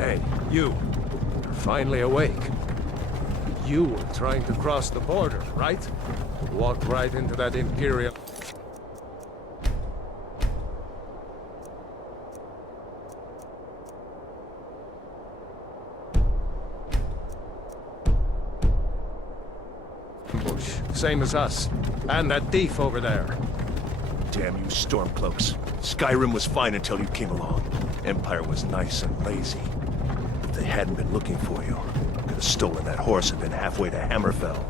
Hey, you. You're finally awake. You were trying to cross the border, right? Walked right into that Imperial... ambush, same as us. And that thief over there. Damn you Stormcloaks. Skyrim was fine until you came along. Empire was nice and lazy. If they hadn't been looking for you, could have stolen that horse and been halfway to Hammerfell.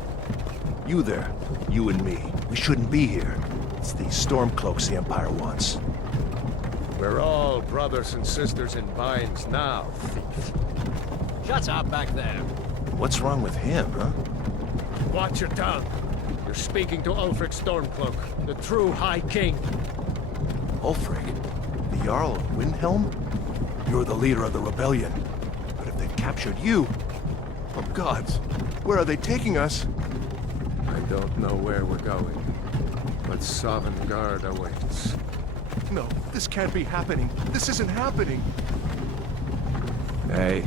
You there, you and me, we shouldn't be here. It's these Stormcloaks the Empire wants. We're all brothers and sisters in binds now, thief. Shut up back there. What's wrong with him, huh? Watch your tongue. You're speaking to Ulfric Stormcloak, the true High King. Ulfric? The Jarl of Windhelm? You're the leader of the rebellion. But if they've captured you... Oh gods, where are they taking us? I don't know where we're going, but Sovngarde awaits. No, this can't be happening. This isn't happening. Hey,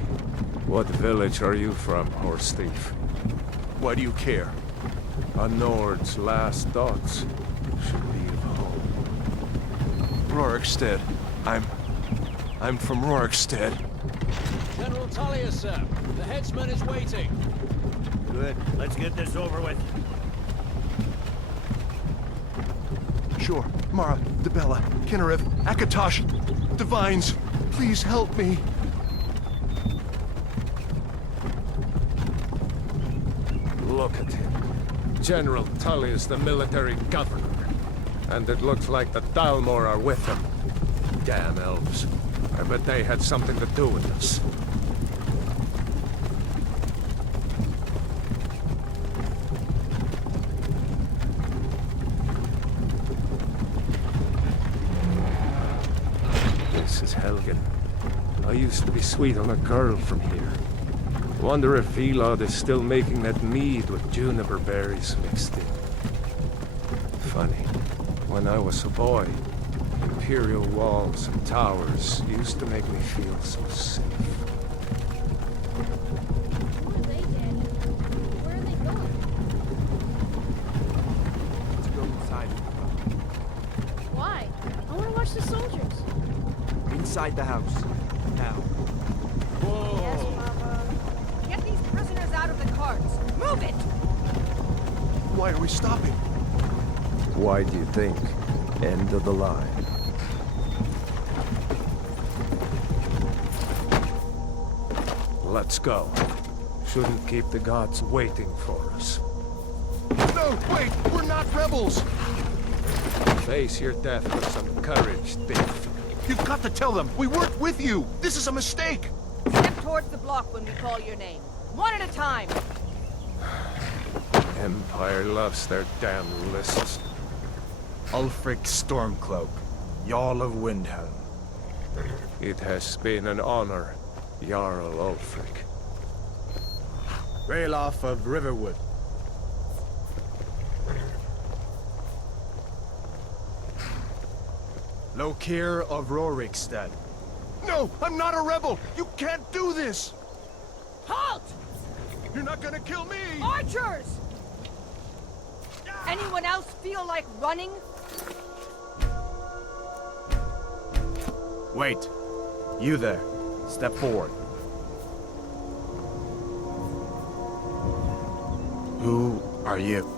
what village are you from, horse thief? Why do you care? A Nord's last thoughts should be of home. Rorikstead. I'm from Rorikstead. General Tullius, sir. The headsman is waiting. Good. Let's get this over with. Sure. Mara, Dibella, Kinnarev, Akatosh, Divines, please help me. Look at him. General Tullius, the military governor. And it looks like the Thalmor are with him. Damn elves. I bet they had something to do with this. This is Helgen. I used to be sweet on a girl from here. Wonder if Vilod is still making that mead with juniper berries mixed in. Funny, when I was a boy, Imperial walls and towers used to make me feel so safe. Who are they, Daniel? Where are they going? Let's go inside. Why? I want to watch the soldiers. Inside the house. Now. Yes, Mama. Get these prisoners out of the carts. Move it! Why are we stopping? Why do you think? End of the line. Let's go. Shouldn't keep the gods waiting for us. No, wait! We're not rebels! Face your death with some courage, thief. You've got to tell them! We weren't with you! This is a mistake! Step towards the block when we call your name. One at a time. Empire loves their damn lists. Ulfric Stormcloak, Jarl of Windhelm. It has been an honor, Jarl Ulfric. Ralof of Riverwood. Lokir of Rorikstead. No! I'm not a rebel! You can't do this! Halt! You're not gonna kill me! Archers! Anyone else feel like running? Wait. You there. Step forward. Who are you?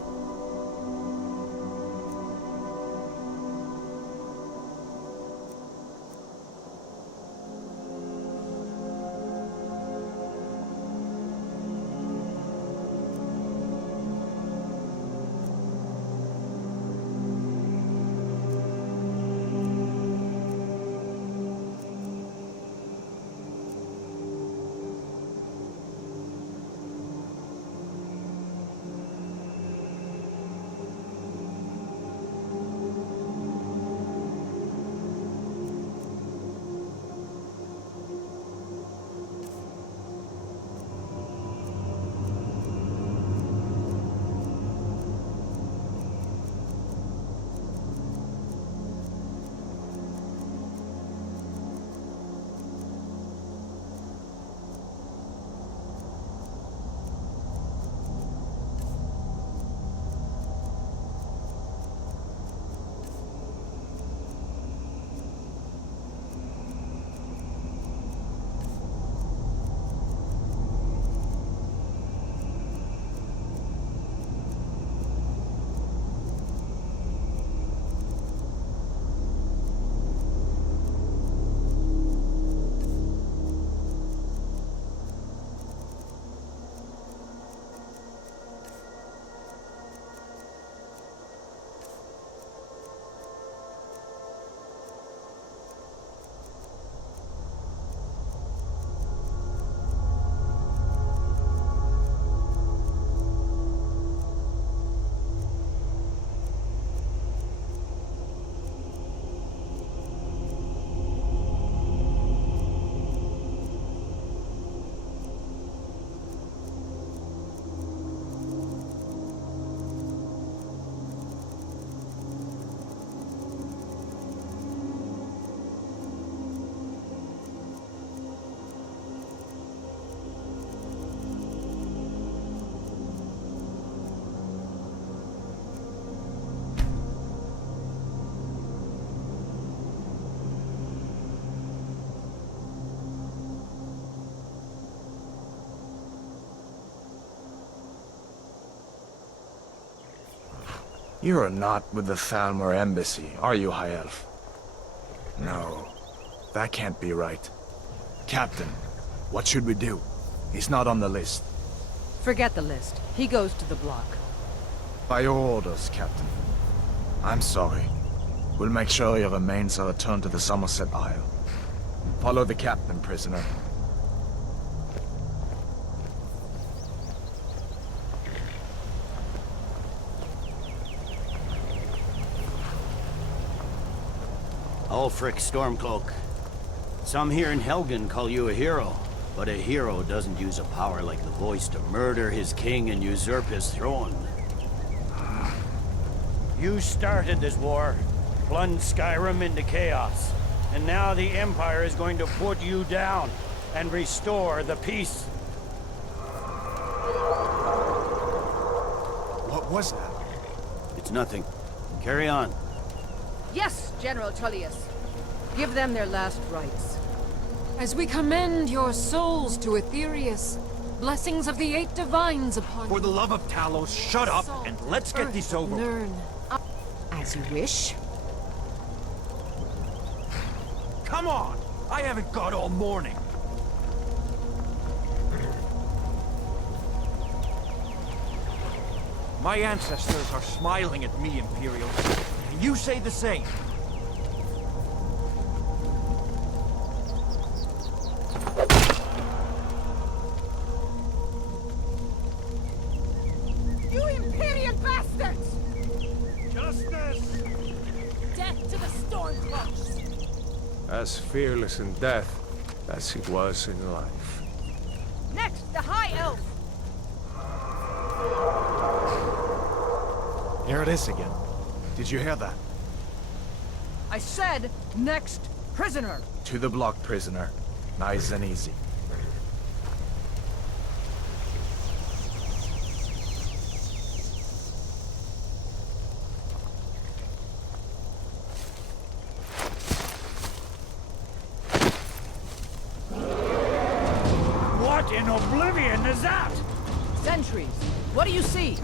You're not with the Thalmor embassy, are you, High Elf? No, that can't be right. Captain, what should we do? He's not on the list. Forget the list. He goes to the block. By your orders, Captain. I'm sorry. We'll make sure your remains are returned to the Somerset Isle. Follow the captain, prisoner. Ulfric Stormcloak. Some here in Helgen call you a hero, but a hero doesn't use a power like the voice to murder his king and usurp his throne. You started this war, plunged Skyrim into chaos, and now the Empire is going to put you down and restore the peace. What was that? It's nothing. Carry on. Yes, General Tullius. Give them their last rites. As we commend your souls to Aetherius, blessings of the eight divines upon For the love of Talos, shut up Salt, and let's get earth, this over with. Nirn. As you wish. Come on! I haven't got all morning. My ancestors are smiling at me, Imperials. And you say the same. You Imperial bastards! Justice! Death to the Stormcloaks! As fearless in death as he was in life. Next, the High Elf! Here it is again. Did you hear that? I said, next prisoner! To the block, prisoner. Nice and easy. What in oblivion is that? Sentries, what do you see?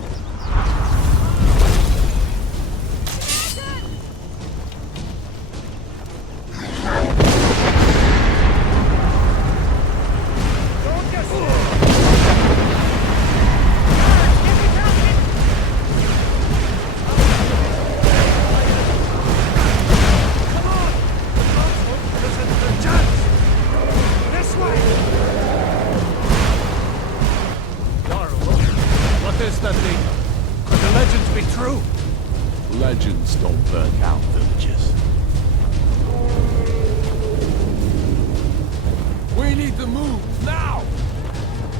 What is that thing? Could the legends be true? Legends don't burn down villages. We need to move, now!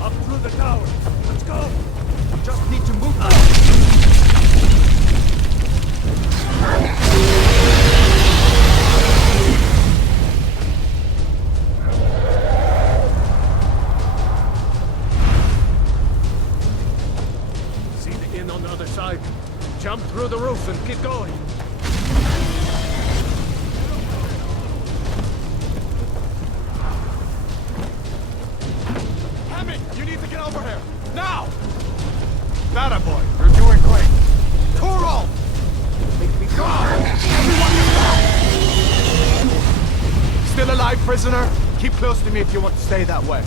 Up through the tower. Let's go. We just need to move. See the inn on the other side? Jump through the roof and keep going. Hammy, you need to get over here! Now! That boy, you're doing great! Coral! Come on! Everyone get back! Still alive, prisoner? Keep close to me if you want to stay that way.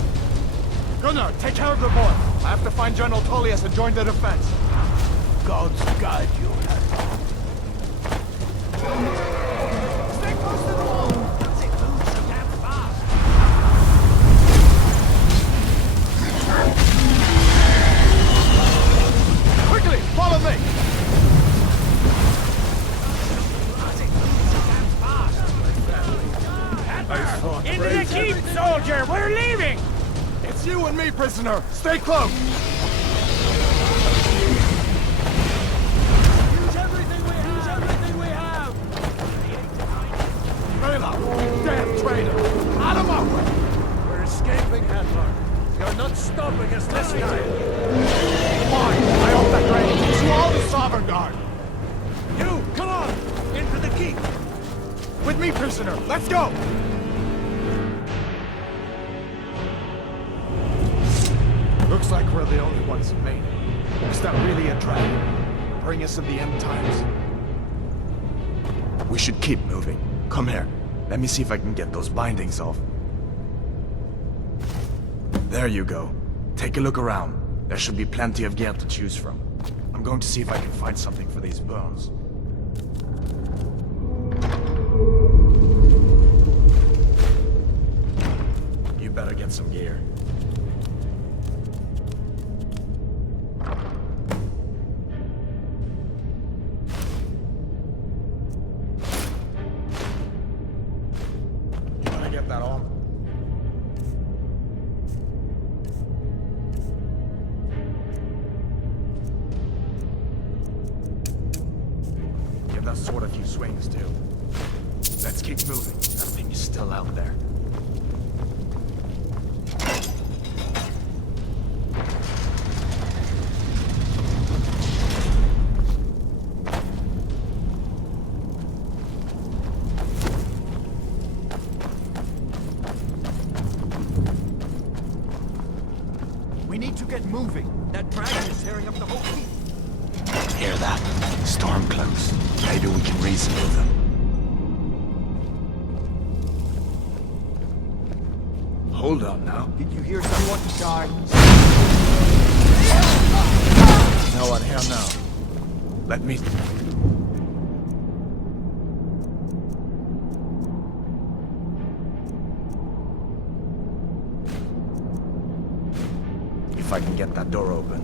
Gunnar, take care of the boy. I have to find General Tullius and join the defense. Gods guide you, lad. Stay close to the wall! They move so damn fast. Quickly, follow me! Into the keep, soldier! We're leaving! It's you and me, prisoner! Stay close! Use everything we have! Use everything we have! Rayla, you damn traitor! Out of my way! We're escaping, Hadlar. You're not stopping us this time. Fine, I hope that drain takes you all to Sovereign Guard! You, come on! Into the keep! With me, prisoner! Let's go! Looks like we're the only ones who made it. Is that really a dragon? bring us of the end times. We should keep moving. Come here. Let me see if I can get those bindings off. There you go. Take a look around. There should be plenty of gear to choose from. I'm going to see if I can find something for these bones. You better get some gear. You wanna get that on? Give that sword a few swings, too. Let's keep moving. That thing is still out there. We need to get moving. That dragon is tearing up the whole heap. Hear that? Stormcloaks. Maybe we can reason with them. Hold up now. Did you hear someone die? No one here now. Let me... If I can get that door open.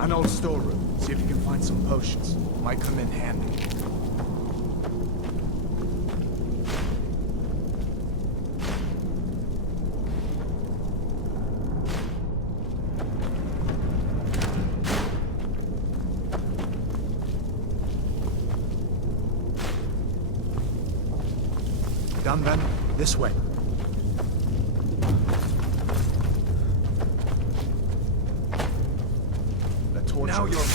An old storeroom. See if you can find some potions. Might come in handy. Done then? This way. Now you're mine.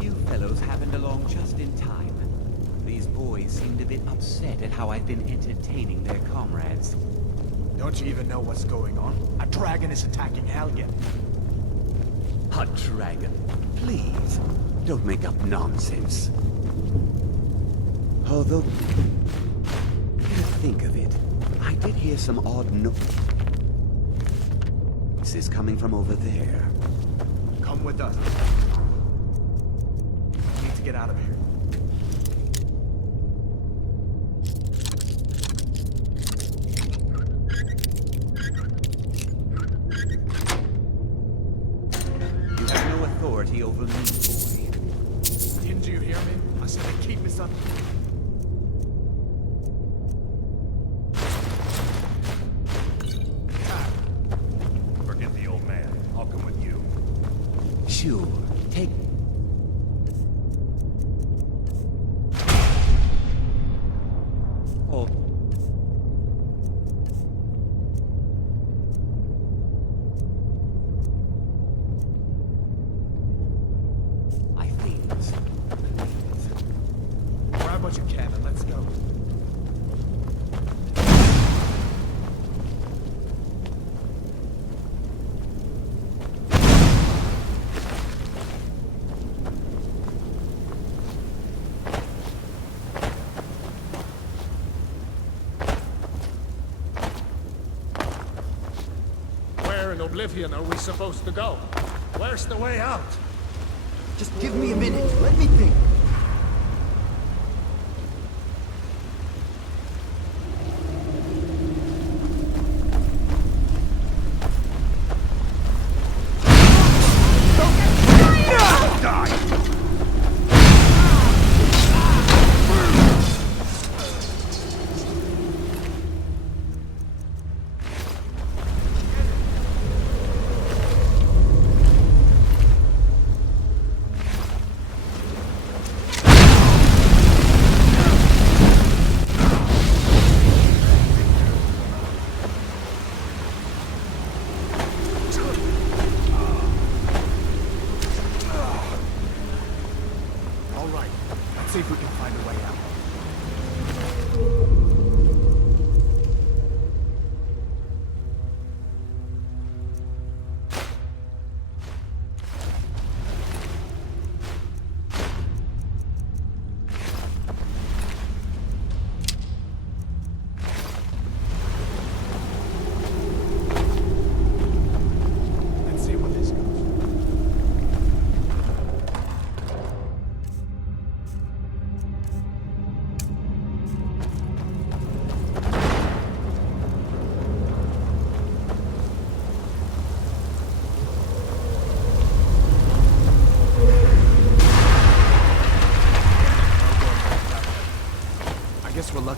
You fellows happened along just in time. These boys seemed a bit upset at how I've been entertaining their comrades. Don't you even know what's going on? A dragon is attacking Helgen. A dragon. Please, don't make up nonsense. Although, to think of it, I did hear some odd noises coming from over there. Come with us. We need to get out of here. You have no authority over me, boy. Didn't you hear me? I said to keep us under. Forget the old man. I'll come with you. Sure, take... Oh. I think... Grab what you can and let's go. Where in Oblivion are we supposed to go? Where's the way out? Just give me a minute. Let me think.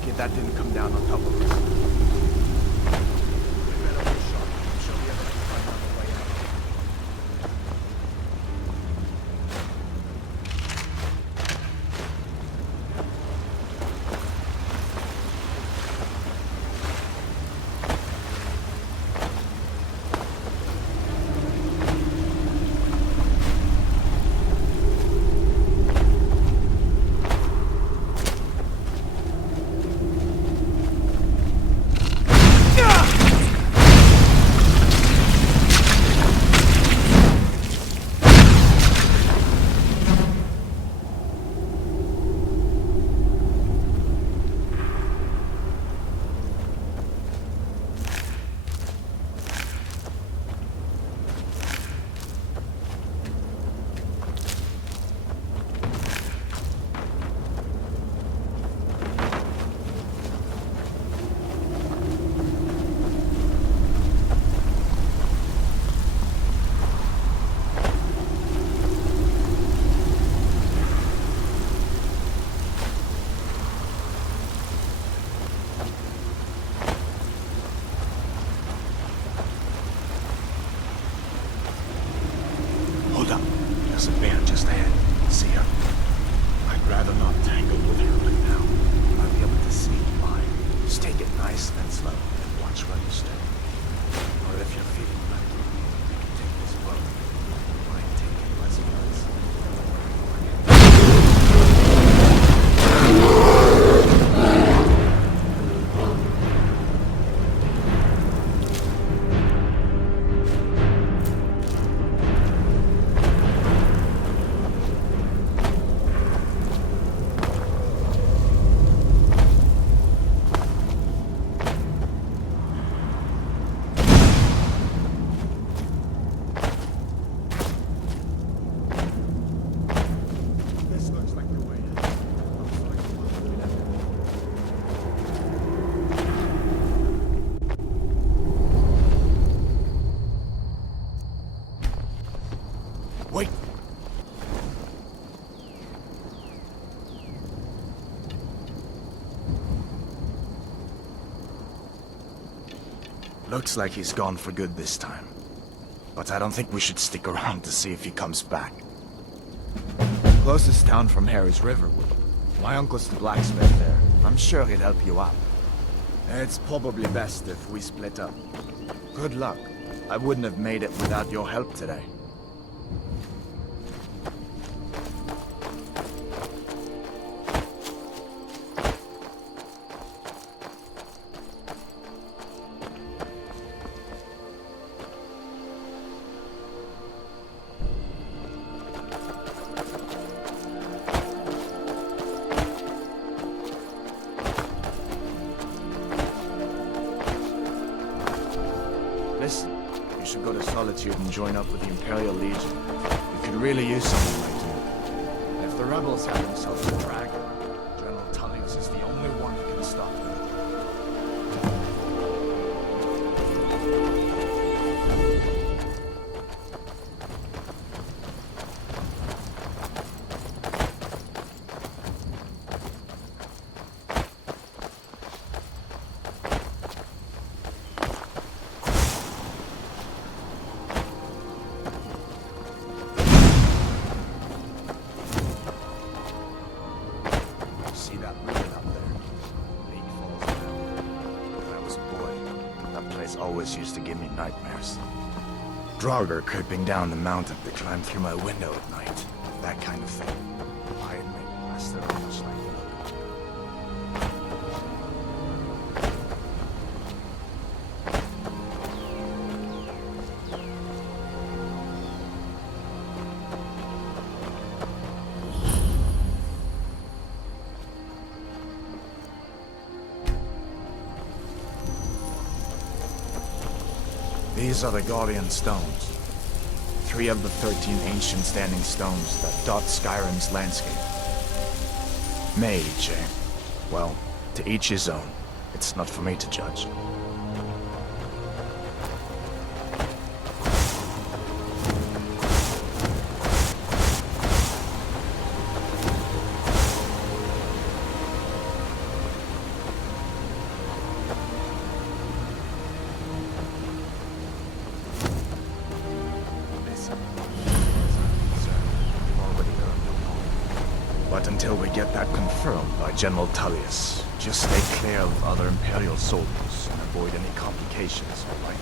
lucky that didn't come down on top of us. We better be sharp. She'll be able to find another way out. Hold up. There's a bear just ahead. See her? I'd rather not tangle with her right now. I'll be able to sneak by. Just take it nice and slow, and watch where you stay. Or if you're feeling lucky, you can take this boat. Mind taking less words. This looks like the way. Wait! Looks like he's gone for good this time. But I don't think we should stick around to see if he comes back. Closest town from here is Riverwood. My uncle's the blacksmith there. I'm sure he'd help you out. It's probably best if we split up. Good luck. I wouldn't have made it without your help today. Listen, you should go to Solitude and join up with the Imperial Legion. We could really use someone like you. If the rebels have themselves a dragon, General Tullius is the only one who can stop them. See that ribbon up there? League falls down. When I was a boy, that place always used to give me nightmares. Draugr creeping down the mountain to climb through my window at night. That kind of thing. I admit, I still don't much like the look. These are the Guardian Stones. 3 of the 13 ancient standing stones that dot Skyrim's landscape. Mage, eh? Well, to each his own. It's not for me to judge. But until we get that confirmed by General Tullius, just stay clear of other Imperial soldiers and avoid any complications, all right?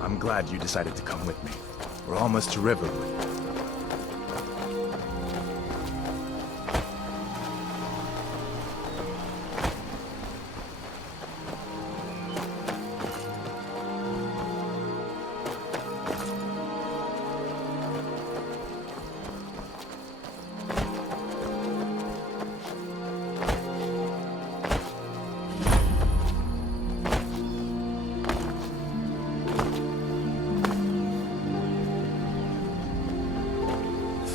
I'm glad you decided to come with me. We're almost to Riverwood.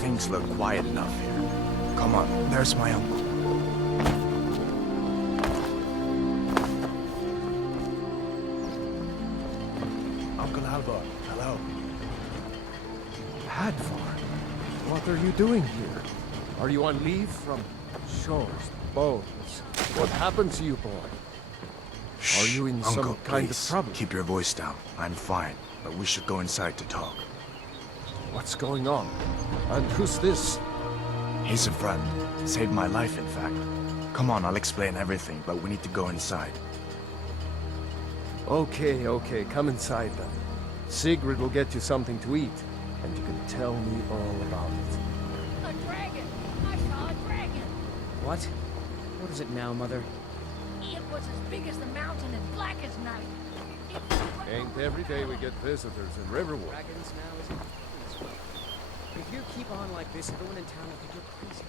Things look quiet enough here. Come on, there's my uncle. Uncle Halvor, hello. Hadvar, what are you doing here? Are you on leave from shores, boats? What happened to you, boy? Are you in some Uncle, kind please, of trouble? keep your voice down. I'm fine, but we should go inside to talk. What's going on? And who's this? He's a friend. Saved my life, in fact. Come on, I'll explain everything, but we need to go inside. Okay, come inside then. Sigrid will get you something to eat, and you can tell me all about it. A dragon! I saw a dragon! What? What is it now, Mother? It was as big as the mountain and black as night. Ain't every day we get visitors in Riverwood. Dragons now is if you keep on like this, everyone in town will think you're crazy.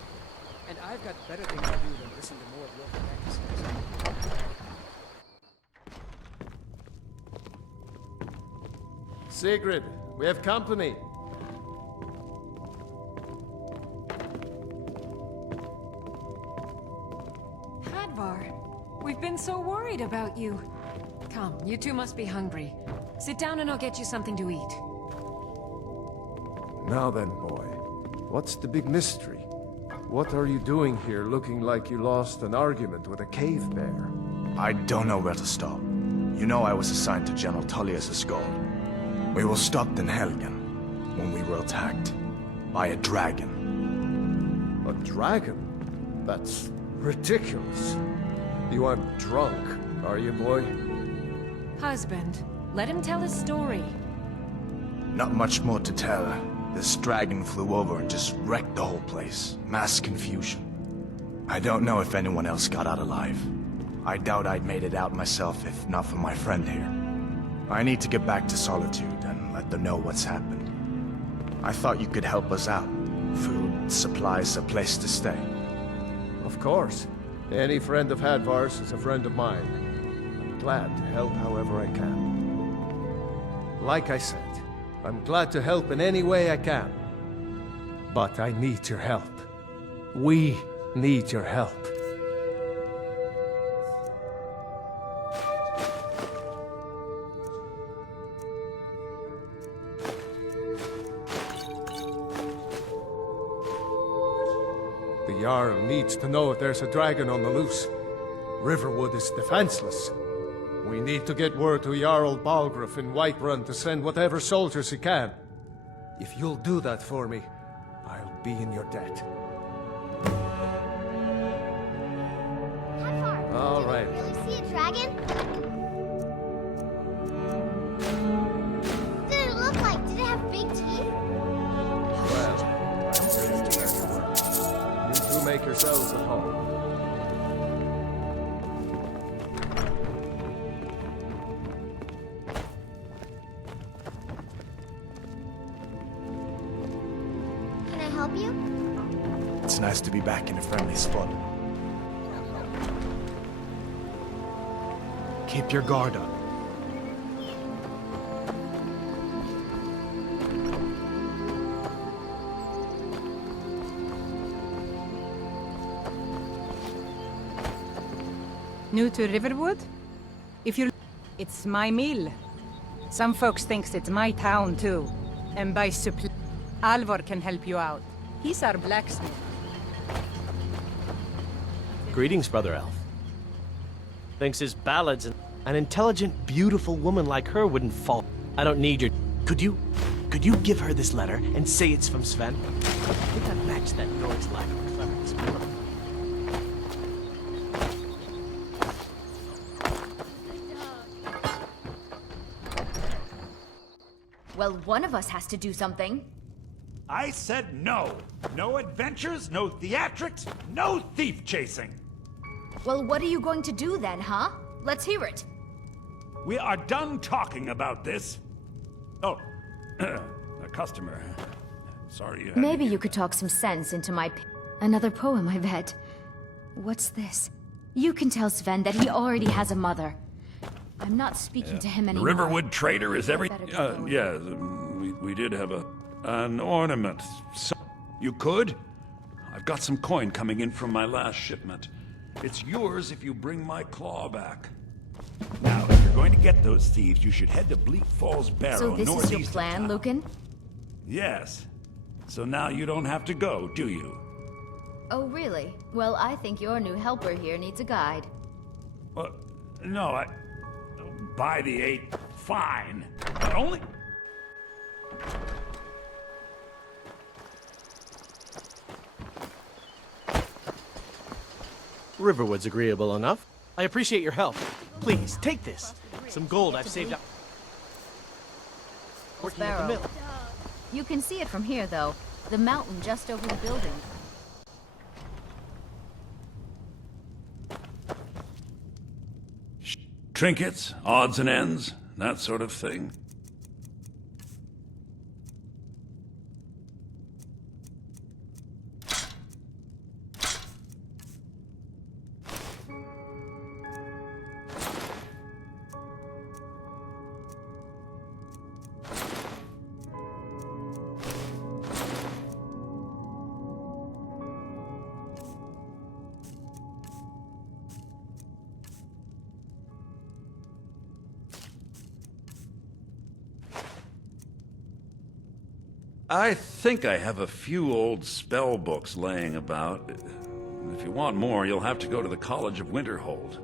And I've got better things to do than listen to more of your fantasies. Sigrid, we have company. Hadvar, we've been so worried about you. Come, you two must be hungry. Sit down and I'll get you something to eat. Now then, boy, what's the big mystery? What are you doing here looking like you lost an argument with a cave bear? I don't know where to stop. You know I was assigned to General Tullius' guard. We were stopped in Helgen when we were attacked by a dragon. A dragon? That's ridiculous. You aren't drunk, are you, boy? Husband, let him tell his story. Not much more to tell. This dragon flew over and just wrecked the whole place. Mass confusion. I don't know if anyone else got out alive. I doubt I'd made it out myself if not for my friend here. I need to get back to Solitude and let them know what's happened. I thought you could help us out. Food, supplies, a place to stay. Of course. Any friend of Hadvar's is a friend of mine. I'm glad to help however I can. Like I said, I'm glad to help in any way I can. But I need your help. We need your help. The Jarl needs to know if there's a dragon on the loose. Riverwood is defenseless. We need to get word to Jarl Balgruuf in Whiterun to send whatever soldiers he can. If you'll do that for me, I'll be in your debt. Hadvar, All did right. you really see a dragon? What did it look like? Did it have big teeth? Well, you two make yourselves at home. help you? It's nice to be back in a friendly spot. Keep your guard up. New to Riverwood? It's my mill. Some folks thinks it's my town too. And by supply, Alvor can help you out. He's our blacksmith. Greetings, Brother Elf. Thinks his ballads and an intelligent, beautiful woman like her wouldn't fall. I don't need your... Could you give her this letter and say it's from Sven? I think I'd match that noise lack of cleverness. Well, one of us has to do something. I said no. No adventures, no theatrics, no thief chasing. Well, what are you going to do then, huh? Let's hear it. We are done talking about this. Oh, a customer. Sorry you had Maybe you could talk some sense into my... Another poem, I bet. What's this? You can tell Sven that he already has a mother. I'm not speaking to him anymore. Riverwood trader is every... yeah, we did have an ornament. So you could? I've got some coin coming in from my last shipment. It's yours if you bring my claw back. Now, if you're going to get those thieves, you should head to Bleak Falls Barrow, So this northeast is your plan, of town. Lucan? Yes. So now you don't have to go, do you? Oh, really? Well, I think your new helper here needs a guide. No, by the 8, fine. But only... Riverwood's agreeable enough. I appreciate your help. Please, take this. Some gold I've saved up. Working at the Barrow. mill. You can see it from here, though. The mountain just over the building. Trinkets, odds and ends, that sort of thing. I think I have a few old spell books laying about. If you want more, you'll have to go to the College of Winterhold.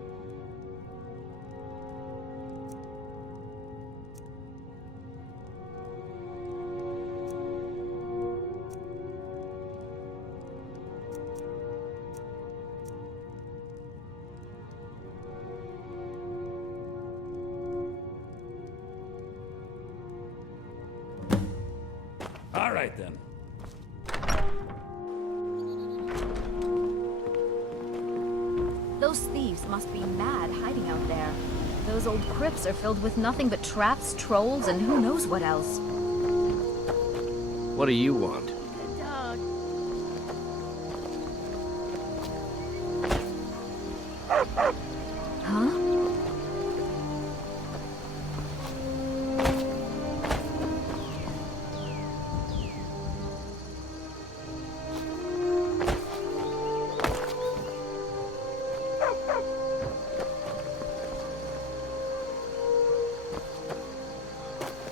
All right, then. Those thieves must be mad hiding out there. Those old crypts are filled with nothing but traps, trolls, and who knows what else. What do you want? Good dog. Huh?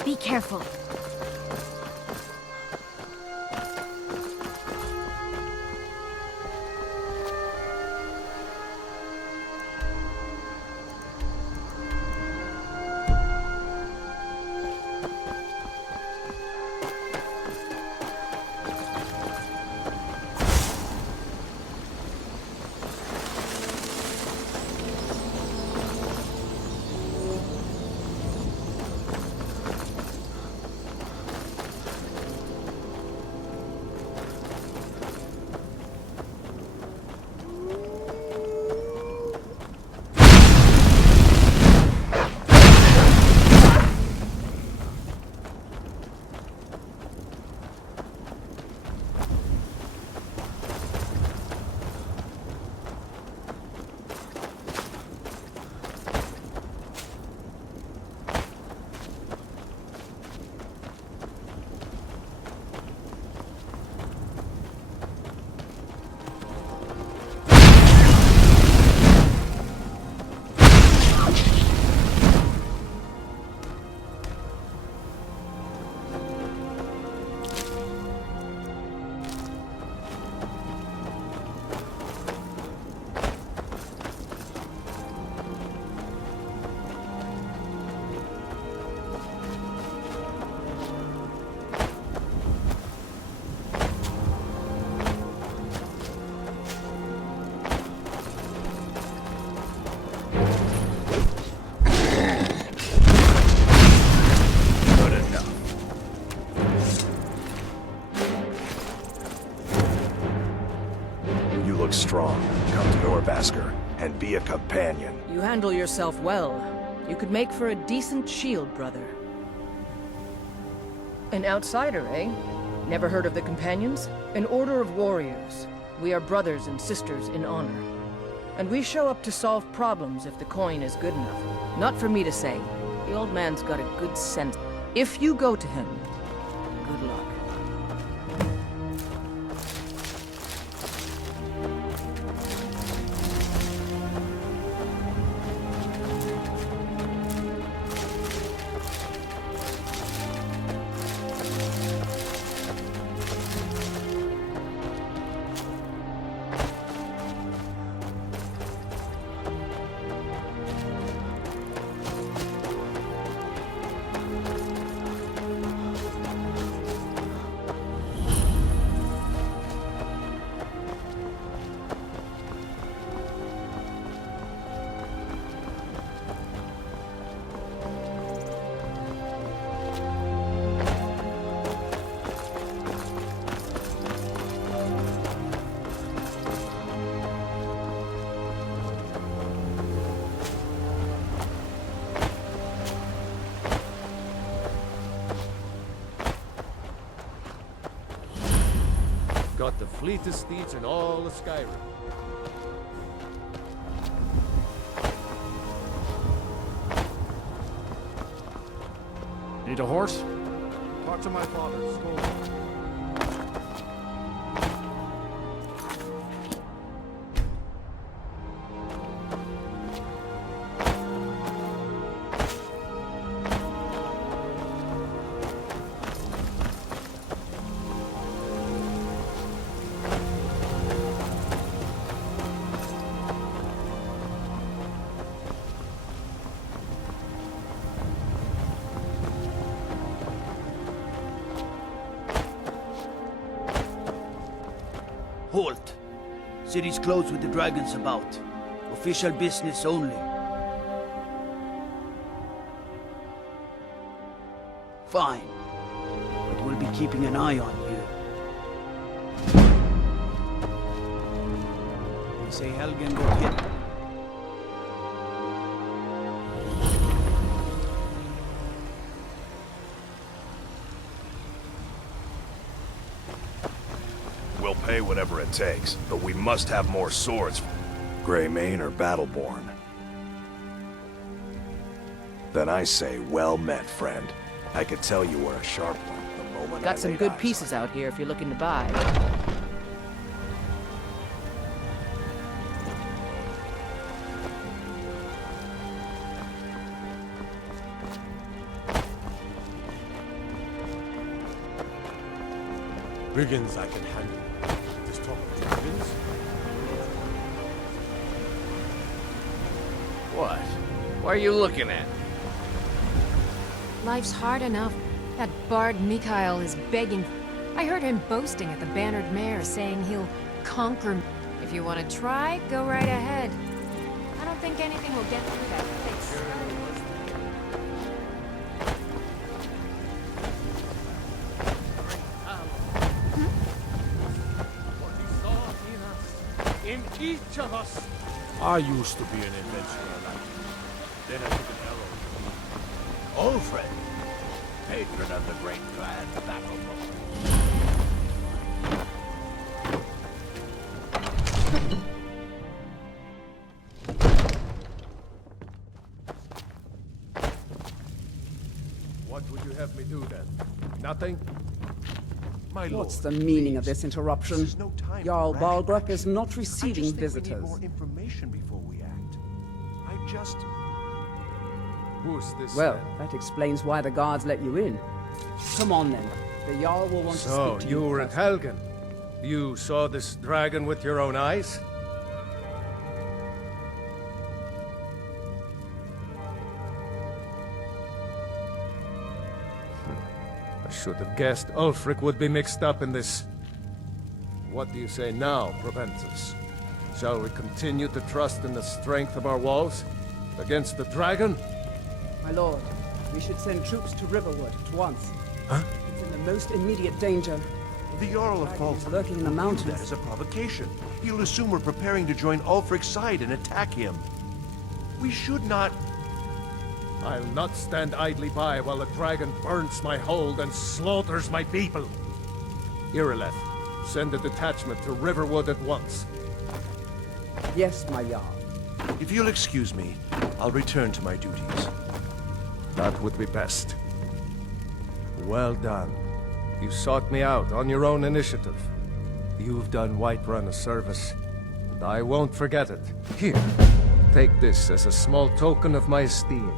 Be careful. tasker and be a companion. You handle yourself well. You could make for a decent shield, brother. An outsider, eh? Never heard of the Companions? An order of warriors. We are brothers and sisters in honor. And we show up to solve problems if the coin is good enough. Not for me to say. The old man's got a good sense. If you go to him, good luck. Got the fleetest steeds in all of Skyrim. Need a horse? Talk to my father. Scold. Halt! City's closed with the dragons about. Official business only. Fine. But we'll be keeping an eye on you. They say Helgen got hit. We'll pay whatever it takes, but we must have more swords. Greymane or Battleborn? Then I say, well met, friend. I could tell you were a sharp one the moment I Got some laid good eyes pieces out here if you're looking to buy. Brigands I can handle. Just talk of dragons? What? What are you looking at? Life's hard enough. That bard Mikhail is begging. I heard him boasting at the Bannered Mare, saying he'll conquer. If you want to try, go right ahead. I don't think anything will get through that thick skull. In each of us. I used to be an adventurer like you. Then I took an arrow. Ulfred, patron of the great clan Battleborn. What would you have me do then? Nothing? My What's lord, the meaning of this interruption? This is no time Jarl for rash Balgrup is action. not I receiving just think visitors. we need more information before we act. I just... Who's this? Well, that explains why the guards let you in. Come on then. The Jarl will want to So, speak to you you. were at Helgen. You saw this dragon with your own eyes? I should have guessed Ulfric would be mixed up in this. What do you say now, Proventus? Shall we continue to trust in the strength of our walls? Against the dragon? My lord, we should send troops to Riverwood at once. Huh? It's in the most immediate danger. The Jarl of Falls lurking in the mountains. That is a provocation. He'll assume we're preparing to join Ulfric's side and attack him. We should not... I'll not stand idly by while the dragon burns my hold and slaughters my people. Irileth, send a detachment to Riverwood at once. Yes, my Jarl. If you'll excuse me, I'll return to my duties. That would be best. Well done. You sought me out on your own initiative. You've done Whiterun a service, and I won't forget it. Here, take this as a small token of my esteem.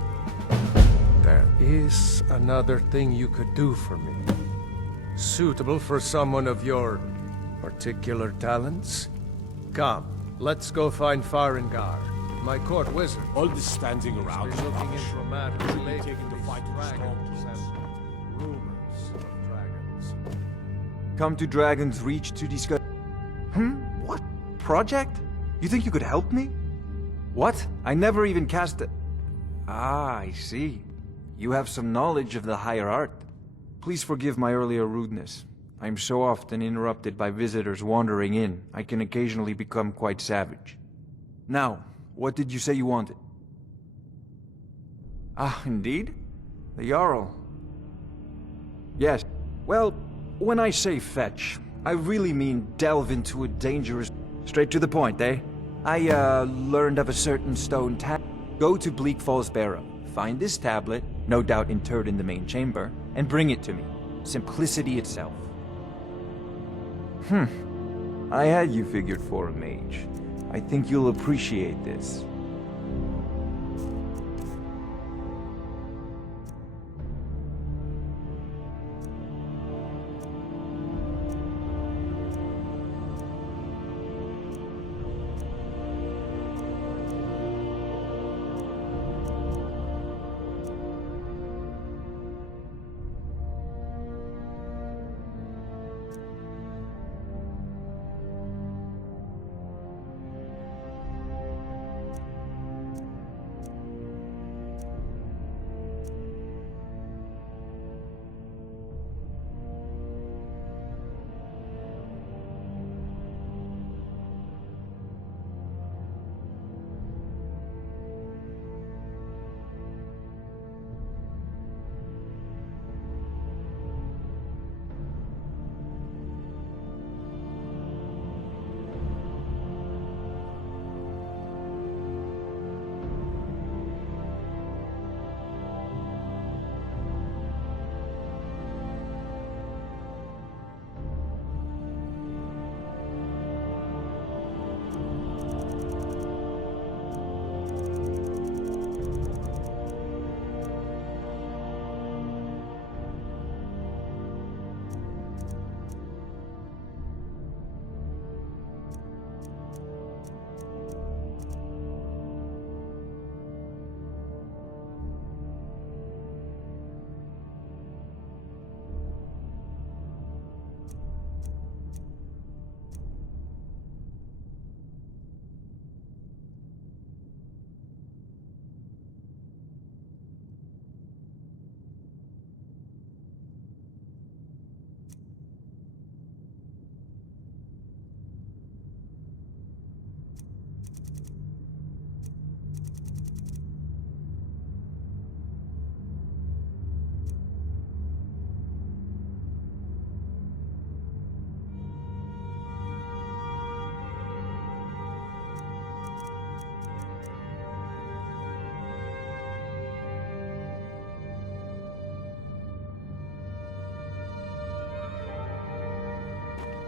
There is another thing you could do for me. Suitable for someone of your particular talents? Come, let's go find Farengar, my court wizard. All this standing around He's is looking rubbish. into a matter Should be related taken to these fight dragons and rumors of dragons. Come to Dragon's Reach to discuss... What? Project? You think you could help me? What? I never even cast it. Ah, I see. You have some knowledge of the higher art. Please forgive my earlier rudeness. I am so often interrupted by visitors wandering in, I can occasionally become quite savage. Now, what did you say you wanted? Ah, indeed? The Jarl. Yes. Well, when I say fetch, I really mean delve into a dangerous... Straight to the point, eh? I, learned of a certain stone tablet. Go to Bleak Falls Barrow, find this tablet, no doubt interred in the main chamber, and bring it to me. Simplicity itself. I had you figured for a mage. I think you'll appreciate this.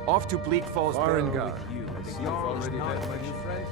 Off to Bleak Falls Barrow Farengar, with you. I think The you've Jarl is already not met my much- new friend.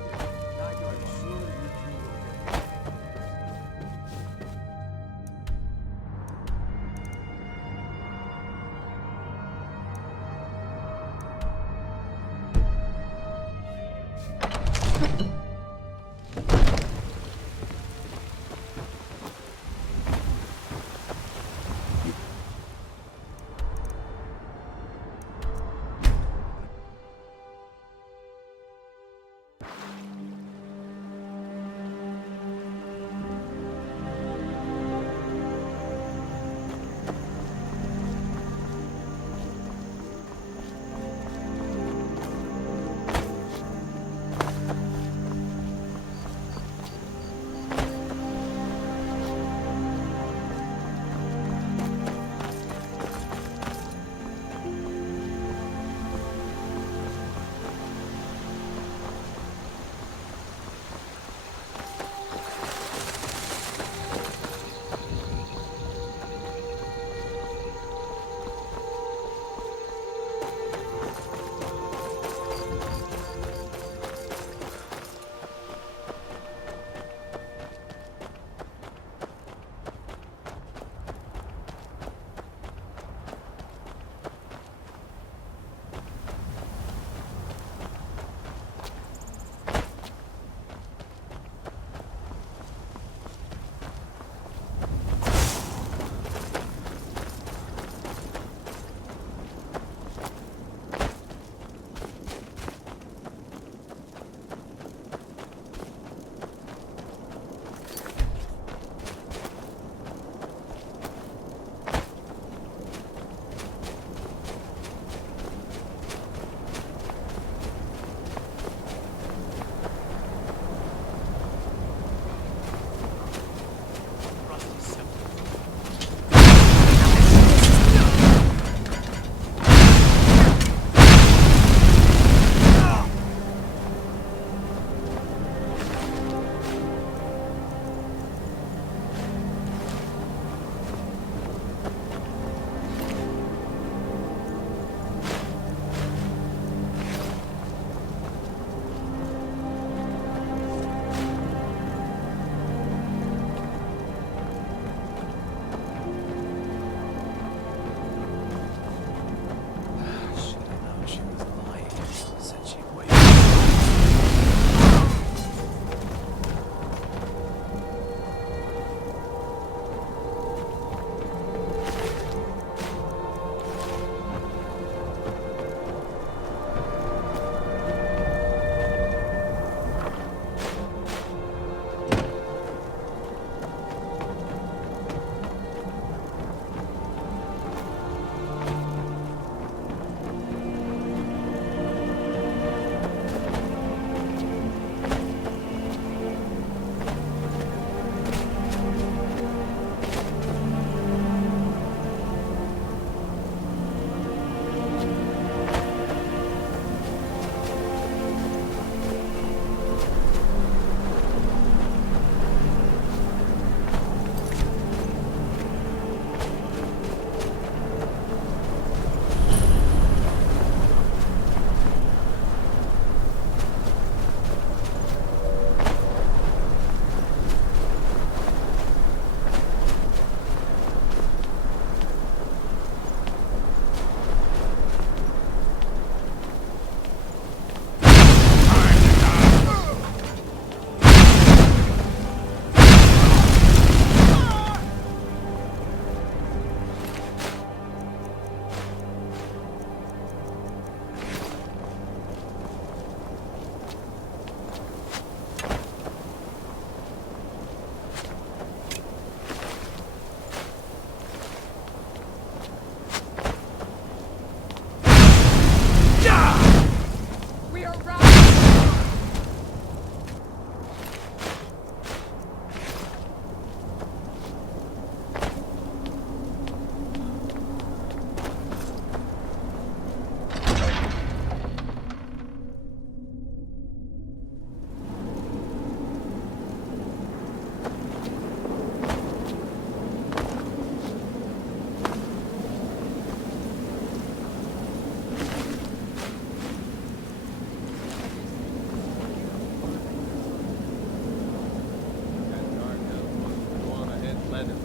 enemy.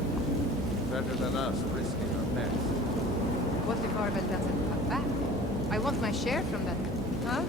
Better than us risking our necks. What if Arvel doesn't come back? I want my share from that. Huh?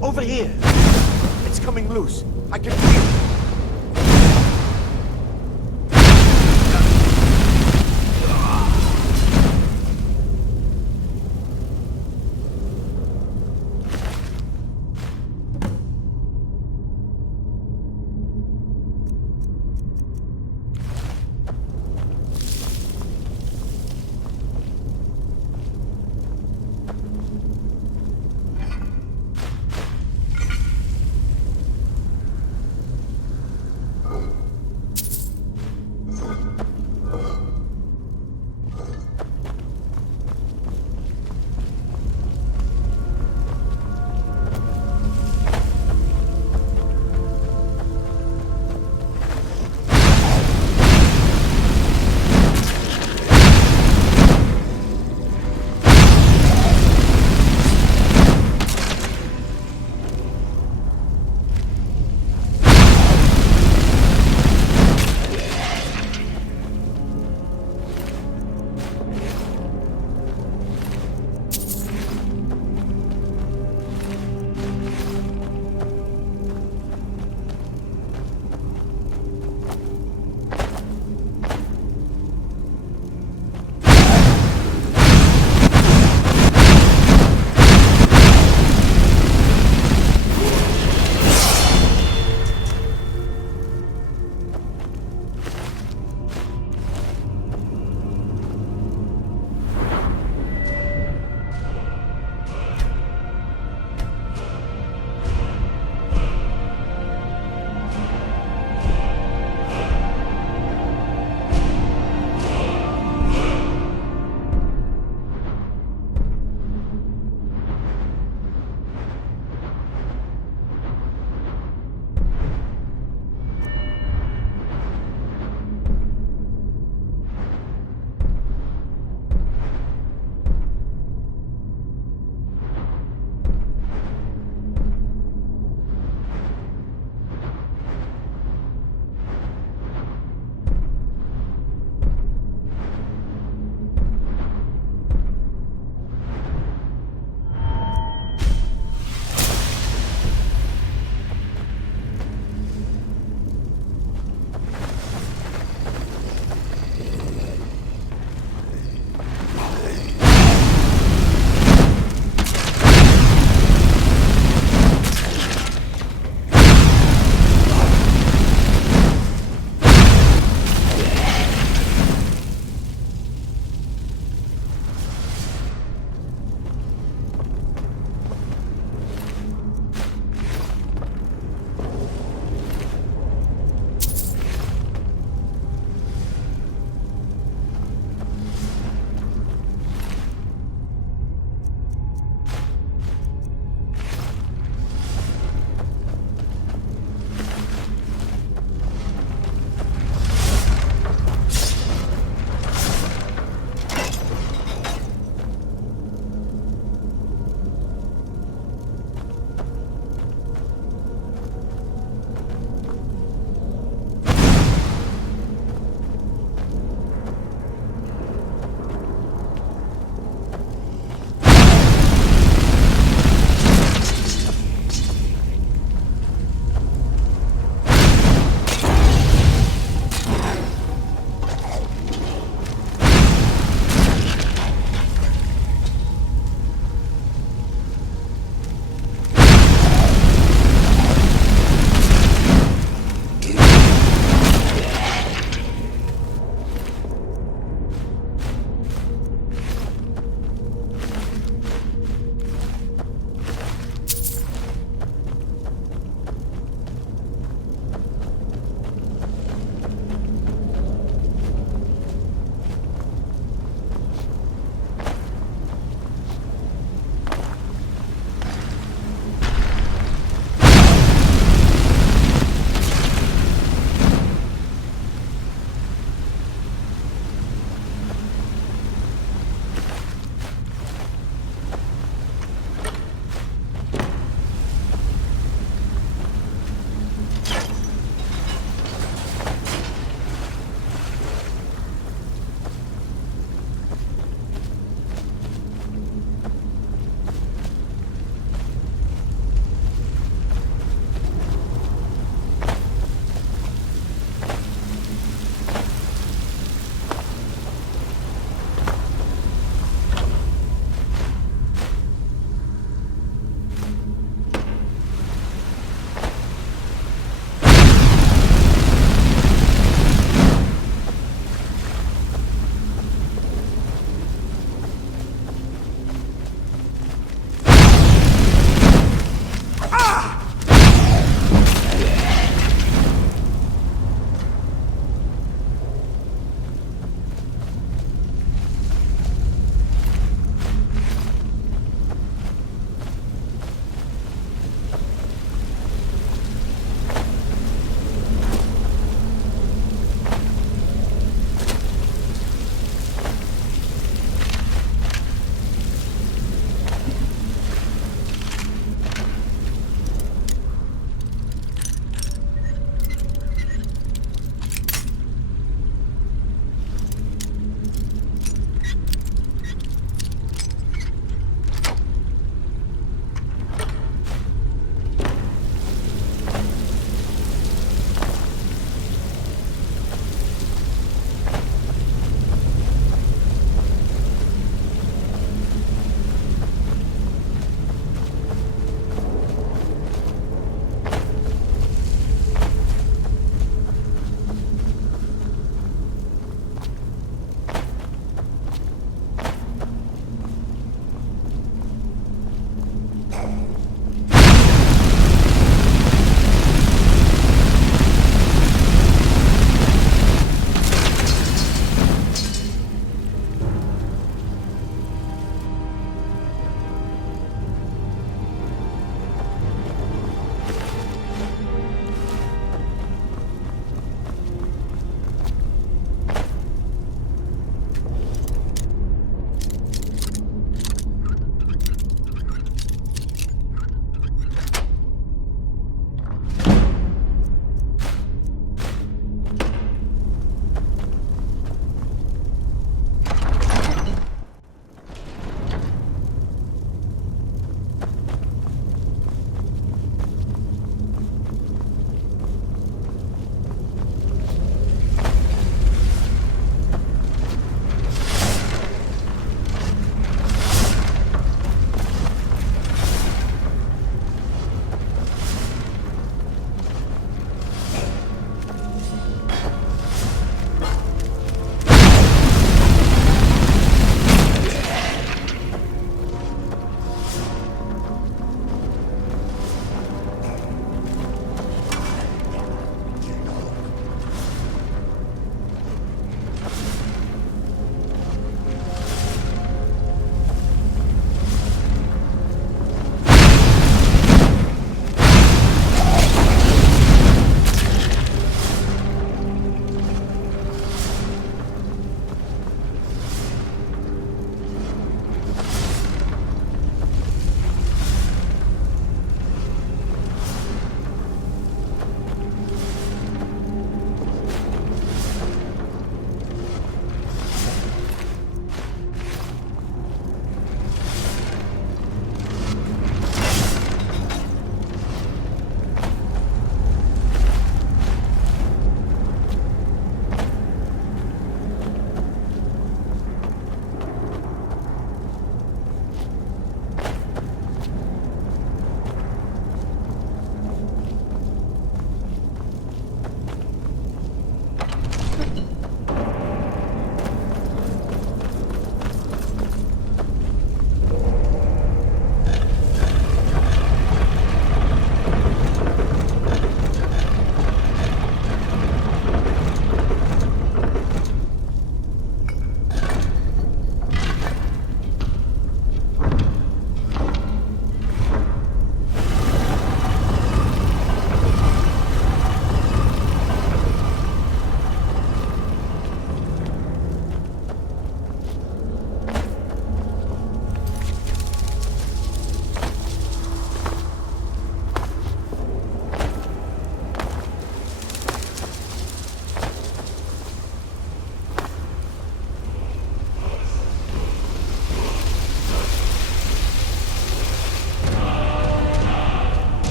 Over here! It's coming loose. I can feel it.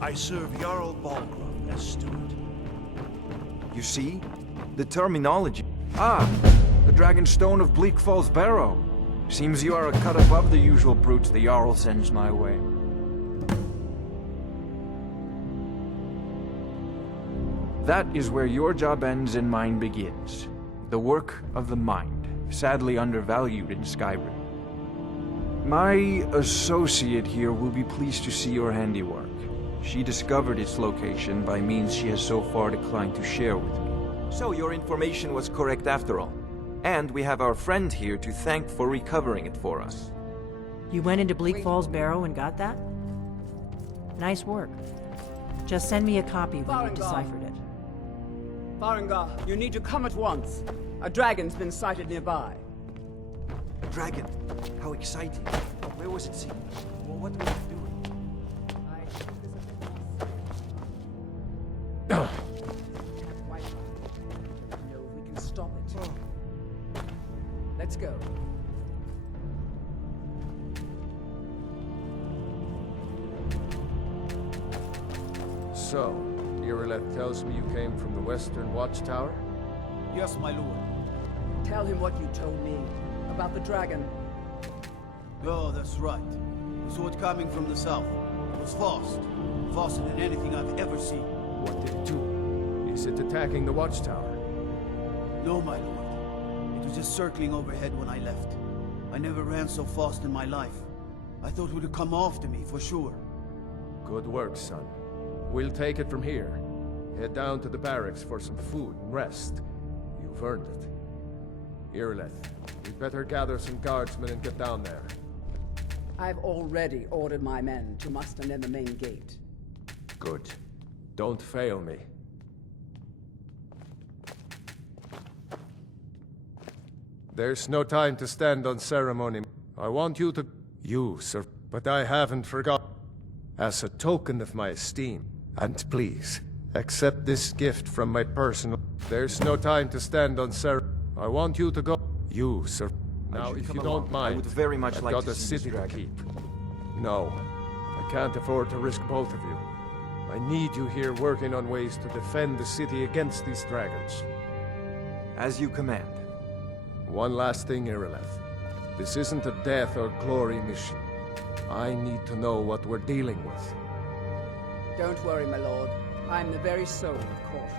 I serve Jarl Balgrove as steward. You see? The terminology. Ah, the Dragon Stone of Bleak Falls Barrow. Seems you are a cut above the usual brutes the Jarl sends my way. That is where your job ends and mine begins. The work of the mind, sadly undervalued in Skyrim. My associate here will be pleased to see your handiwork. She discovered its location by means she has so far declined to share with me. So your information was correct after all. And we have our friend here to thank for recovering it for us. You went into Bleak Falls Barrow and got that? Nice work. Just send me a copy when you deciphered it. Farengar, you need to come at once. A dragon's been sighted nearby. A dragon? How exciting. Where was it seen? What was it doing? We can stop it. Let's go. So, Irileth tells me you came from the Western Watchtower? Yes, my lord. Tell him what you told me about the dragon. Oh, that's right. We saw it coming from the south. It was fast. Faster than anything I've ever seen. What did it do? Is it attacking the Watchtower? No, my lord. It was just circling overhead when I left. I never ran so fast in my life. I thought it would come after me, for sure. Good work, son. We'll take it from here. Head down to the barracks for some food and rest. You've earned it. Irileth, we'd better gather some guardsmen and get down there. I've already ordered my men to muster near the main gate. Good. Don't fail me. There's no time to stand on ceremony. I want you to... You, sir. But I haven't forgotten. As a token of my esteem. And please, accept this gift from my personal... There's no time to stand on ceremony. I want you to go... You, sir. Now, if you don't mind, I would very much I've like got to a see city this to dragon. keep. No, I can't afford to risk both of you. I need you here working on ways to defend the city against these dragons. As you command. One last thing, Irileth. This isn't a death or glory mission. I need to know what we're dealing with. Don't worry, my lord. I'm the very soul of caution.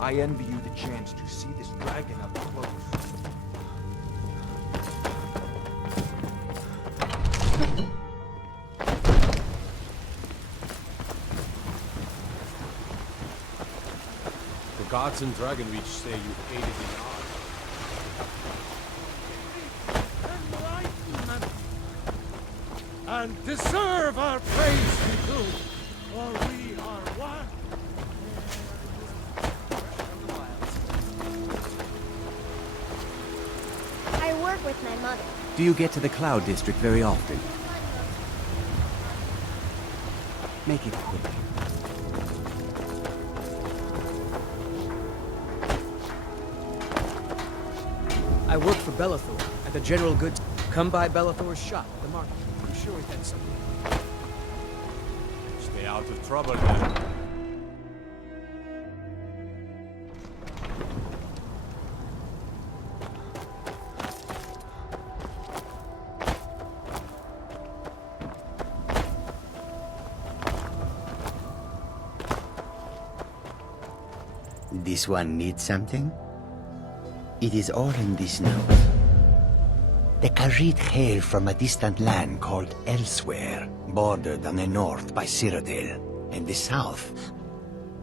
I envy you the chance to see this dragon up close. The gods in Dragonreach say you've aided in art. And deserve our praise too, for we are one. I work with my mother. Do you get to the Cloud District very often? Make it quick. I work for Belethor at the General Goods. Come by Belethor's shop at the market. I'm sure we've had something. Stay out of trouble, man. This one needs something? It is all in this note. The Khajiit hail from a distant land called Elsewhere, bordered on the north by Cyrodiil, and the south.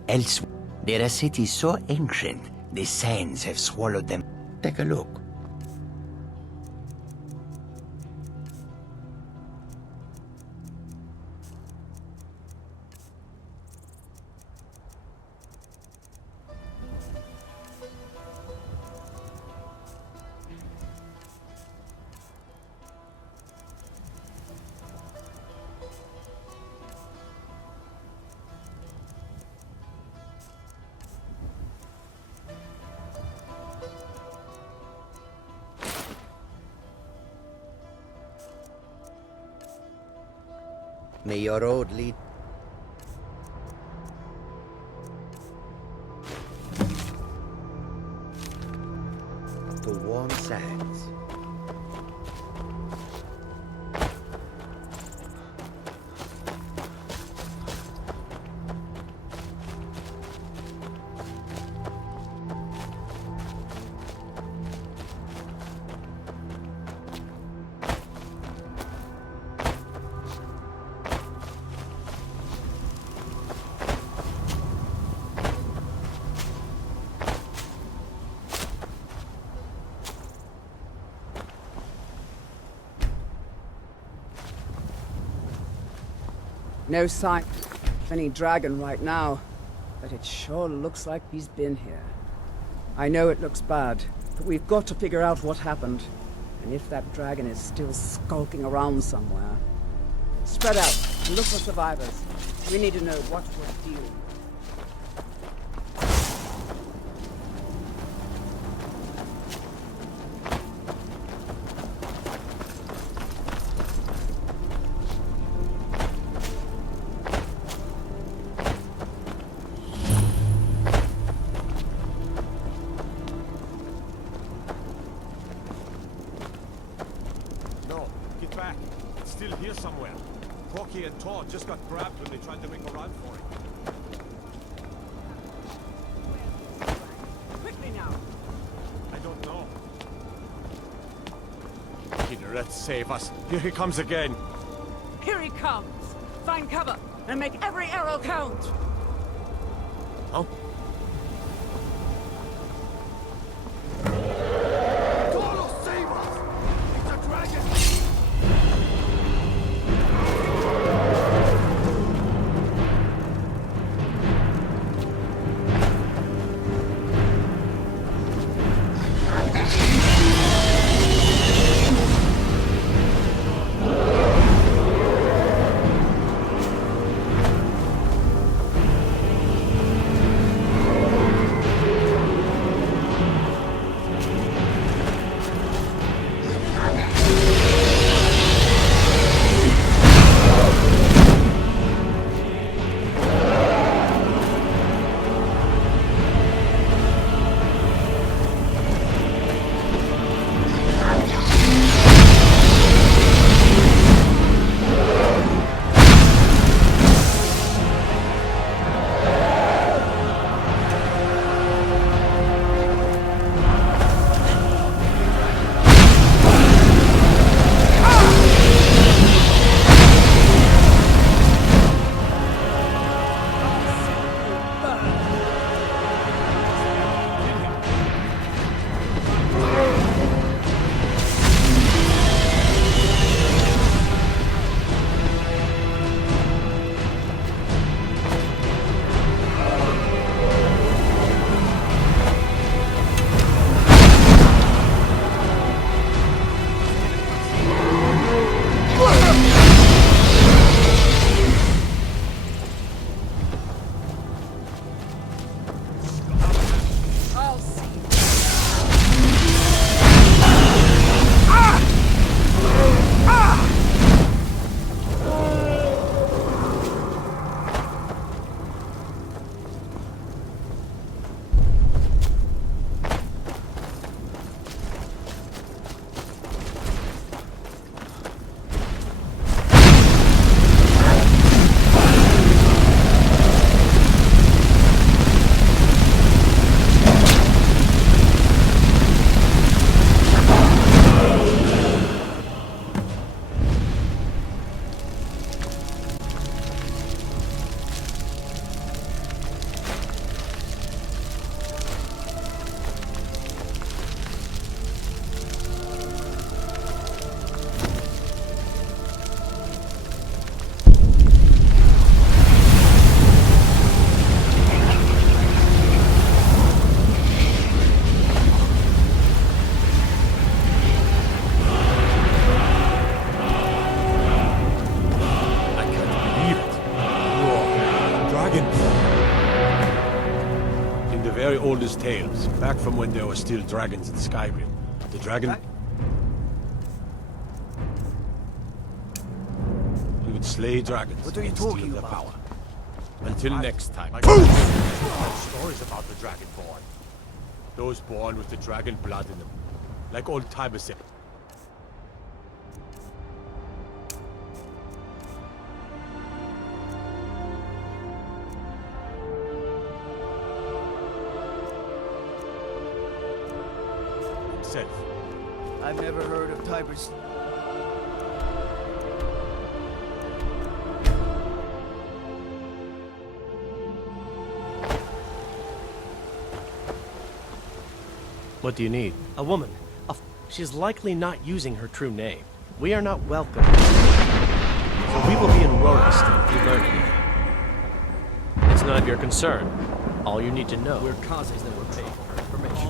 Elsewhere. They're a city so ancient, the sands have swallowed them. Take a look. May your road lead... to warm sands. No sign of any dragon right now, but it sure looks like he's been here. I know it looks bad, but we've got to figure out what happened. And if that dragon is still skulking around somewhere. Spread out and look for survivors. We need to know what we're dealing with. No, get back. It's still here somewhere. Corky and Todd just got grabbed when they tried to make a run for it. Quickly now! I don't know. Kinnereth, save us. Here he comes again. Here he comes! Find cover and make every arrow count! Huh? Save us! It's a dragon! Very oldest tales, back from when there were still dragons in Skyrim. The dragon... He would slay slay dragons. What are you and steal talking their about? power. Until next time. I heard stories about the Dragonborn. Those born with the dragon blood in them. Like old Tiber said. Himself. I've never heard of Tiber's. What do you need? A woman. She's likely not using her true name. We are not welcome. So we will be in Rorikstead if you learn anything. It's none of your concern. All you need to know. We're causes that were paid for information.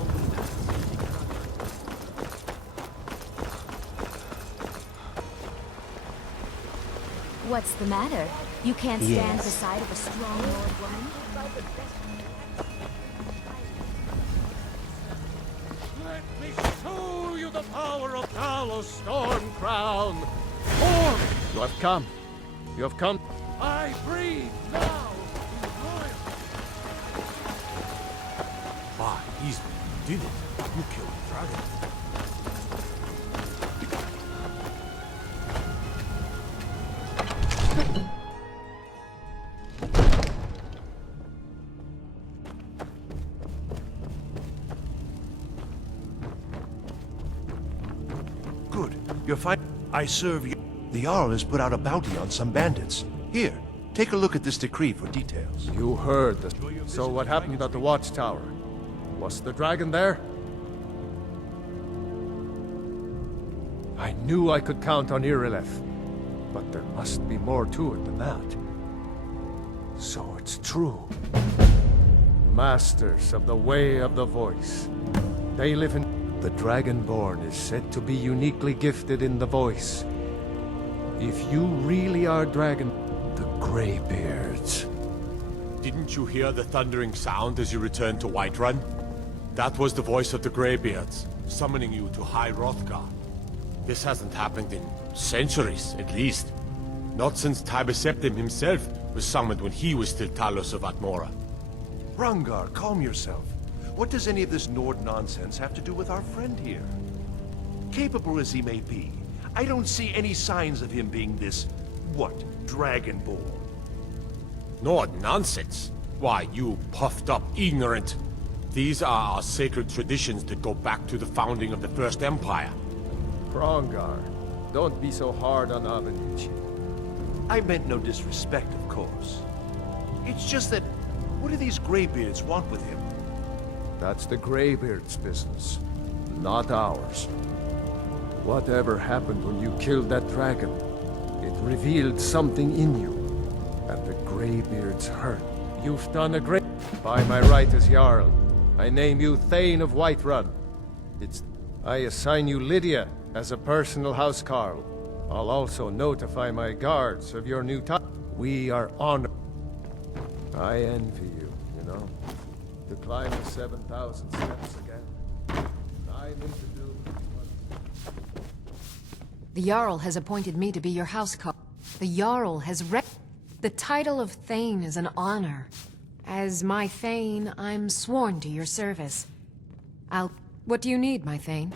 What's the matter? You can't stand Yes. the sight of a strong Lord woman? Let me show you the power of Talos Stormcrown! Or you have come. You have come. I breathe now! Ah, he's did it. You killed the dragon. Good. You're fine. I serve you. The Jarl has put out a bounty on some bandits. Here, take a look at this decree for details. You heard the... So what happened at the watchtower? Was the dragon there? I knew I could count on Irileth, but there must be more to it than that. So it's true. Masters of the Way of the Voice. They live in... The Dragonborn is said to be uniquely gifted in the voice. If you really are dragon... The Greybeards. Didn't you hear the thundering sound as you returned to Whiterun? That was the voice of the Greybeards, summoning you to High Hrothgar. This hasn't happened in centuries, at least. Not since Tiber Septim himself was summoned when he was still Talos of Atmora. Rangar, calm yourself. What does any of this Nord nonsense have to do with our friend here? Capable as he may be, I don't see any signs of him being this, what, Dragonborn? Nord nonsense? Why, you puffed up ignorant. These are our sacred traditions that go back to the founding of the First Empire. Brongar, don't be so hard on Avenich. I meant no disrespect, of course. It's just that, what do these Greybeards want with him? That's the Greybeard's business, not ours. Whatever happened when you killed that dragon, it revealed something in you, and the Greybeards hurt. You've done a great... By my right as Jarl, I name you Thane of Whiterun. I assign you Lydia as a personal housecarl. I'll also notify my guards of your new title. We are honored. I envy you, you know. To climb the 7,000 steps again. I'm into doing... The Jarl has appointed me to be your housecarl. The Jarl has The title of Thane is an honor. As my Thane, I'm sworn to your service. What do you need, my Thane?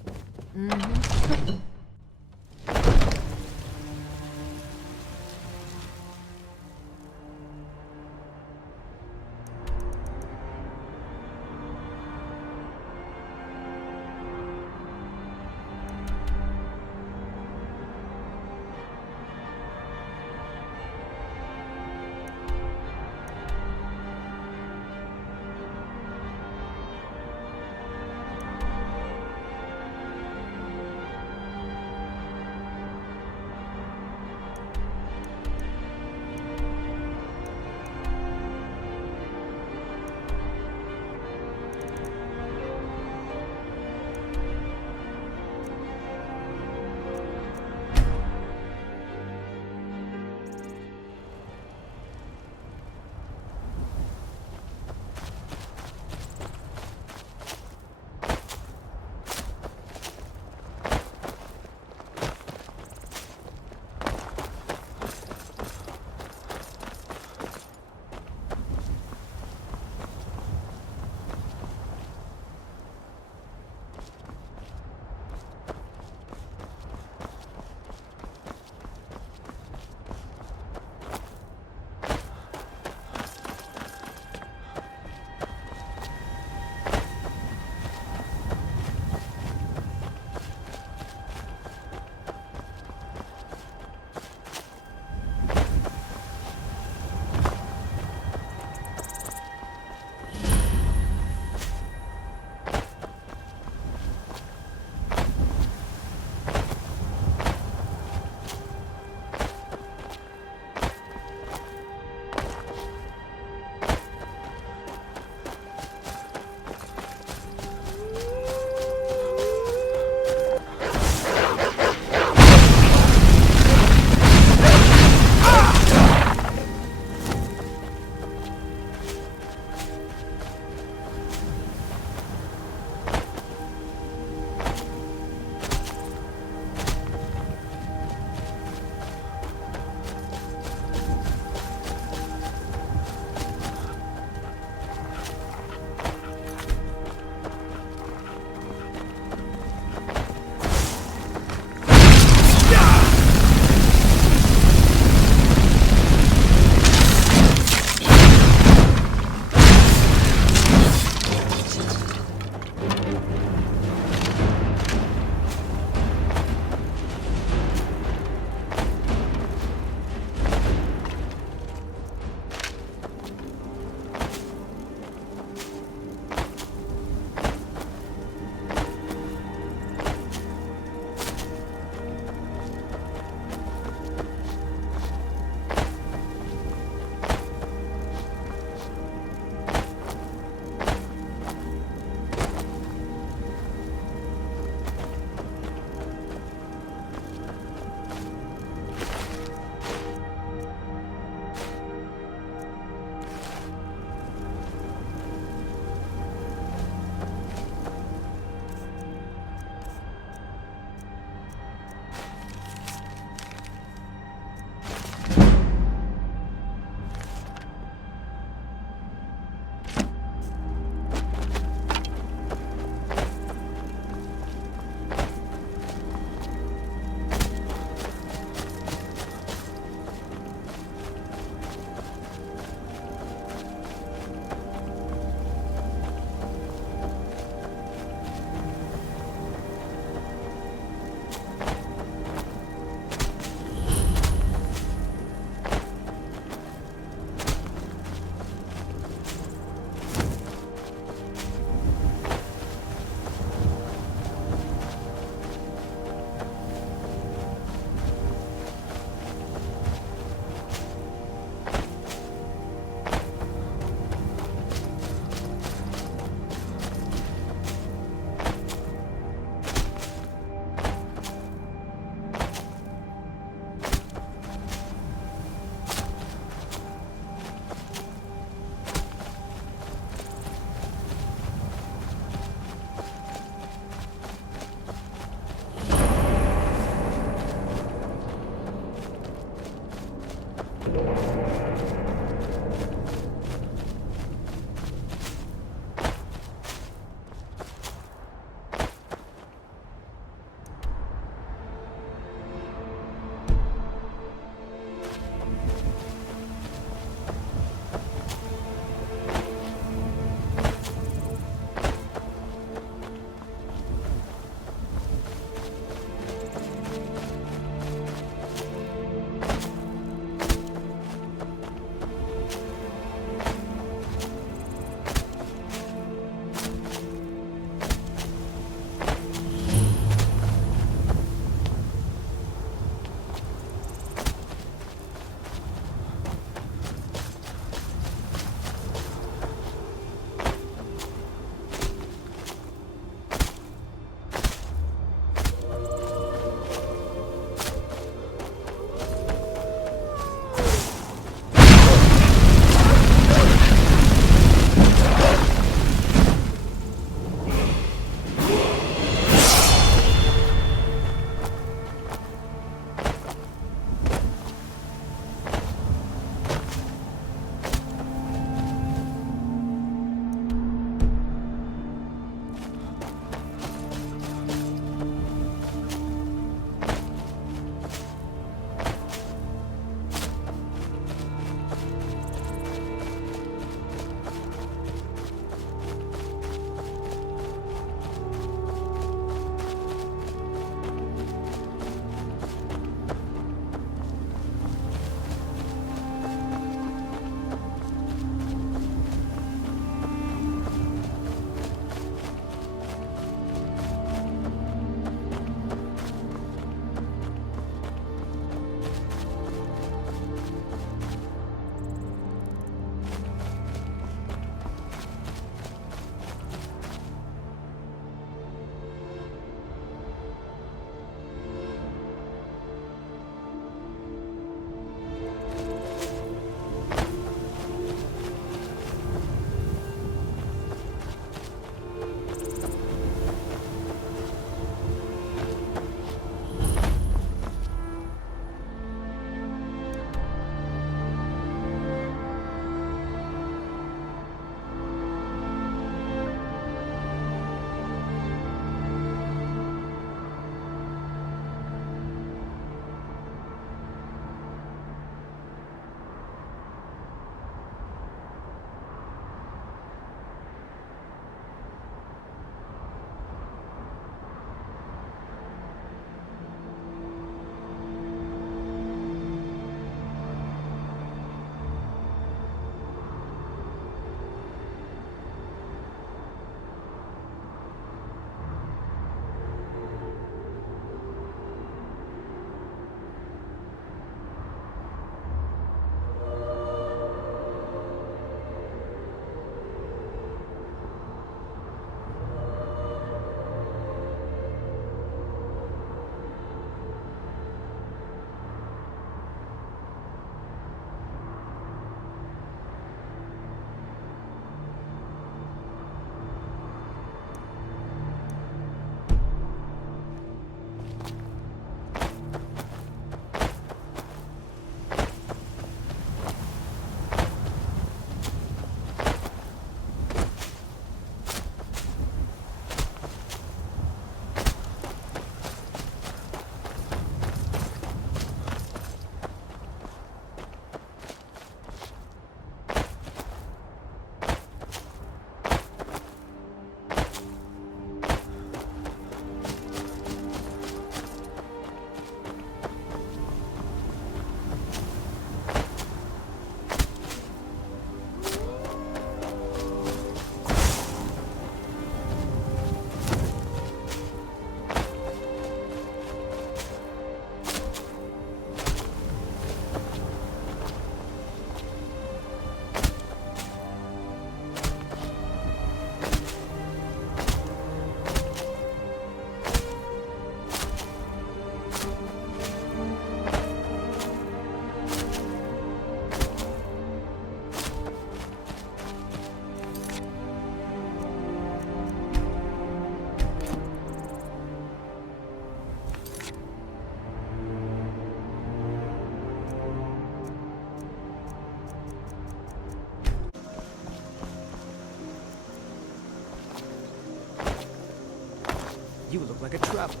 You look like a traveler.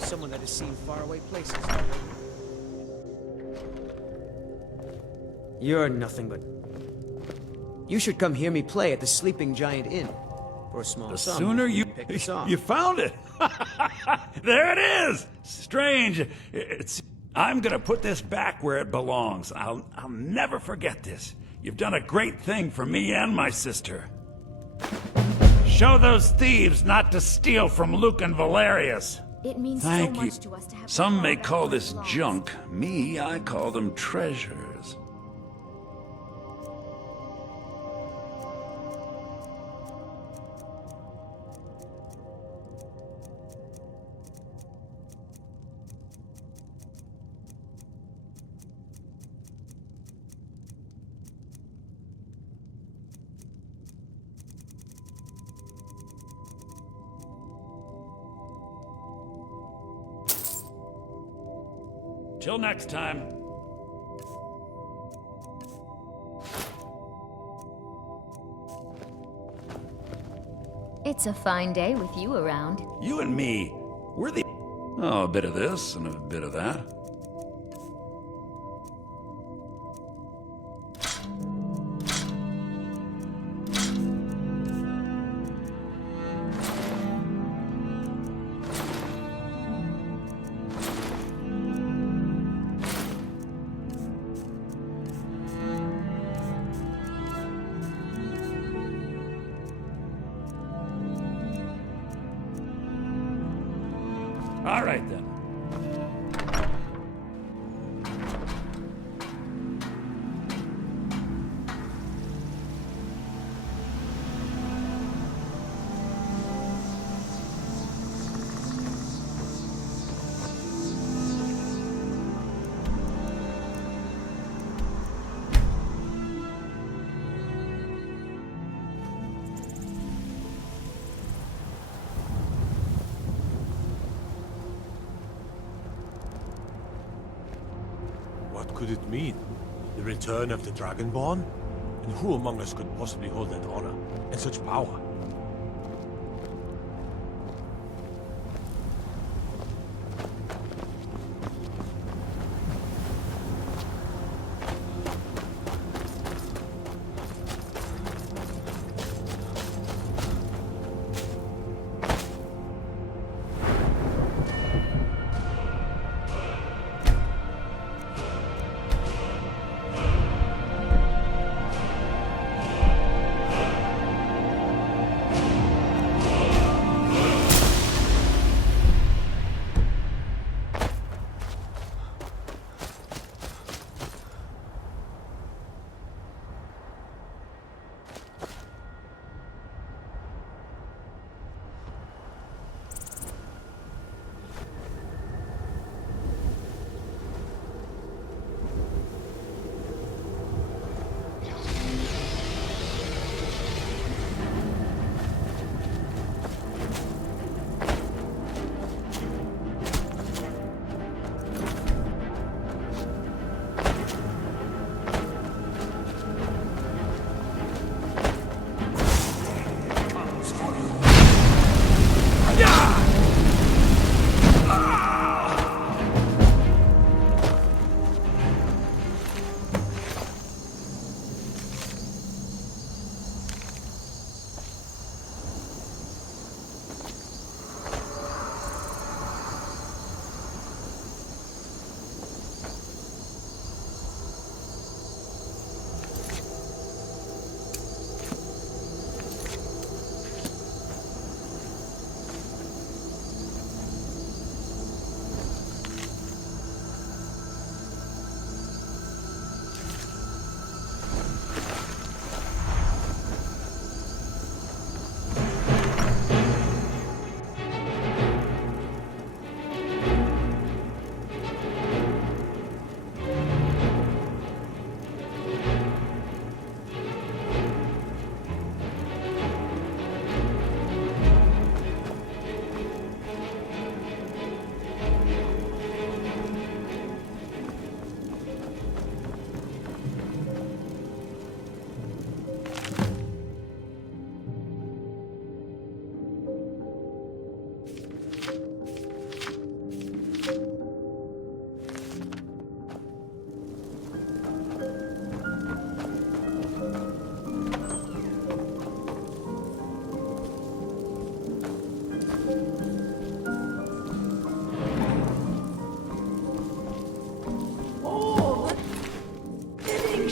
Someone that has seen faraway places. You're nothing but... You should come hear me play at the Sleeping Giant Inn. For a small The sum, sooner you pick a song. you found it. There it is. Strange. I'm gonna put this back where it belongs. I'll never forget this. You've done a great thing for me and my sister. Show those thieves not to steal from Luke and Valerius. It means Thank so you. much to us to have Some the may power call that this belongs. junk. Me, I call them treasures. Till next time. It's a fine day with you around. You and me, we're the... Oh, a bit of this and a bit of that. All right, then. What could it mean? The return of the Dragonborn? And who among us could possibly hold that honor and such power?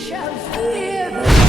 shall fear the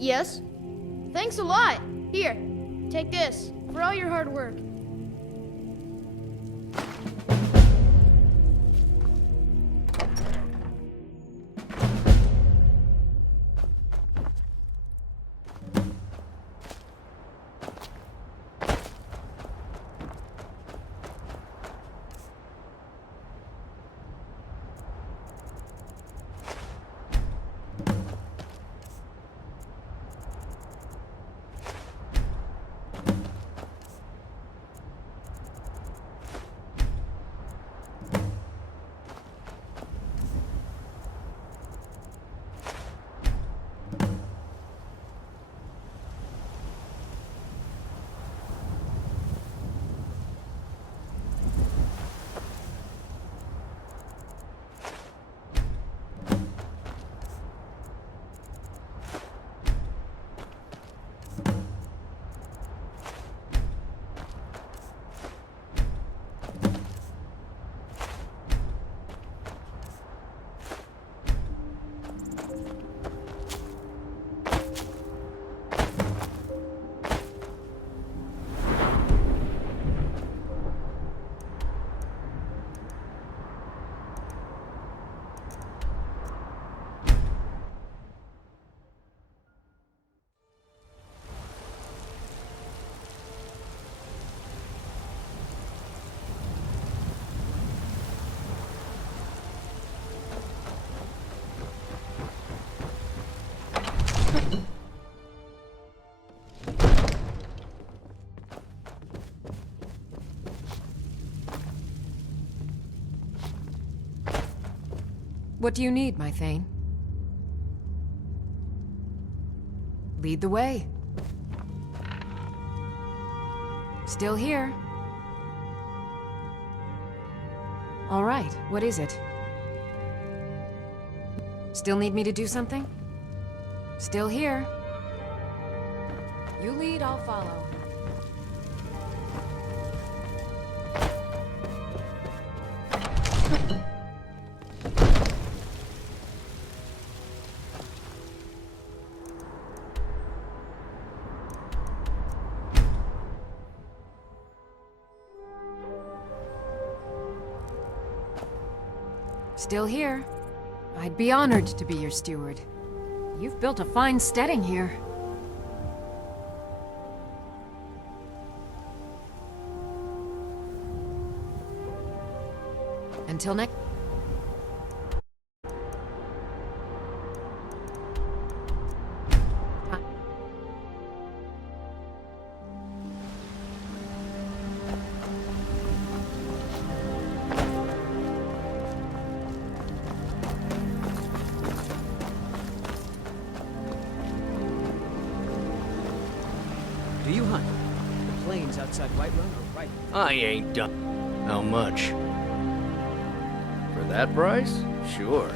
Yes? Thanks a lot. Here, take this for all your hard work. What do you need, my Thane? Lead the way. Still here. All right, what is it? Still need me to do something? Still here. You lead, I'll follow. Still here. I'd be honored to be your steward. You've built a fine steading here. Until next... Do you hunt? The plains outside Whiterun are right. I ain't done. How much? For that price? Sure.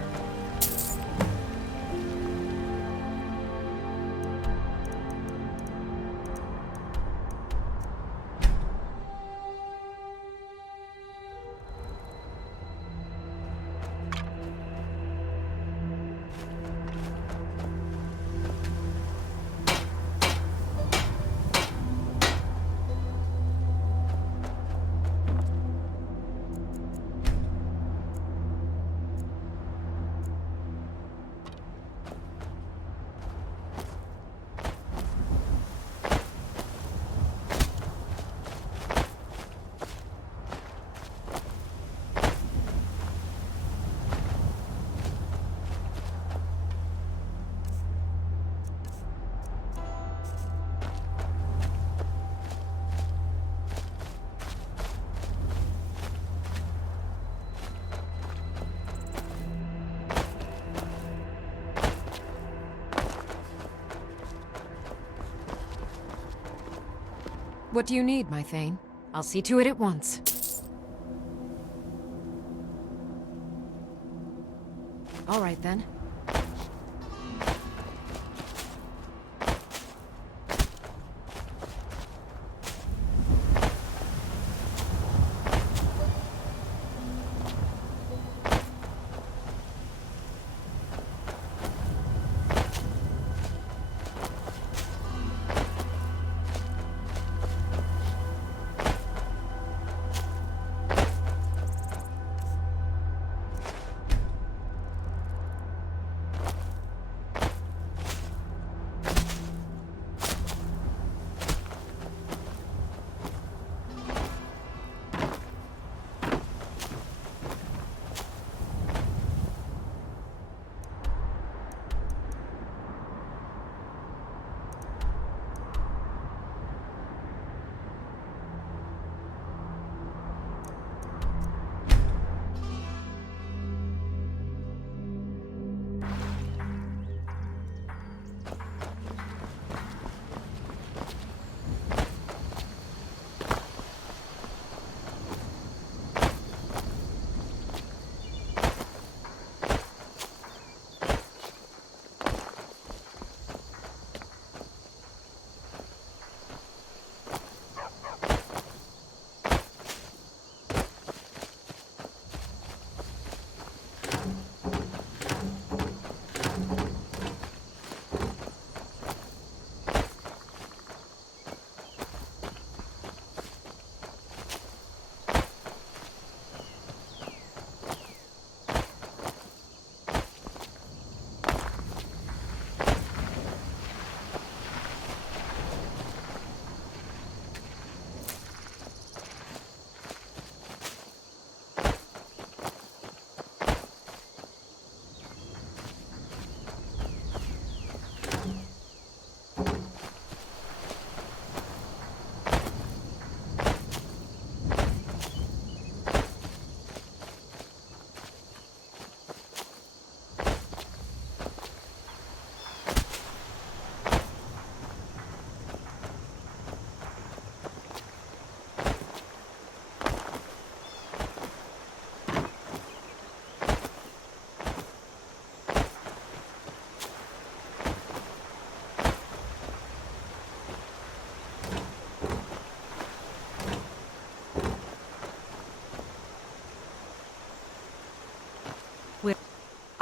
What do you need, my Thane? I'll see to it at once. All right, then.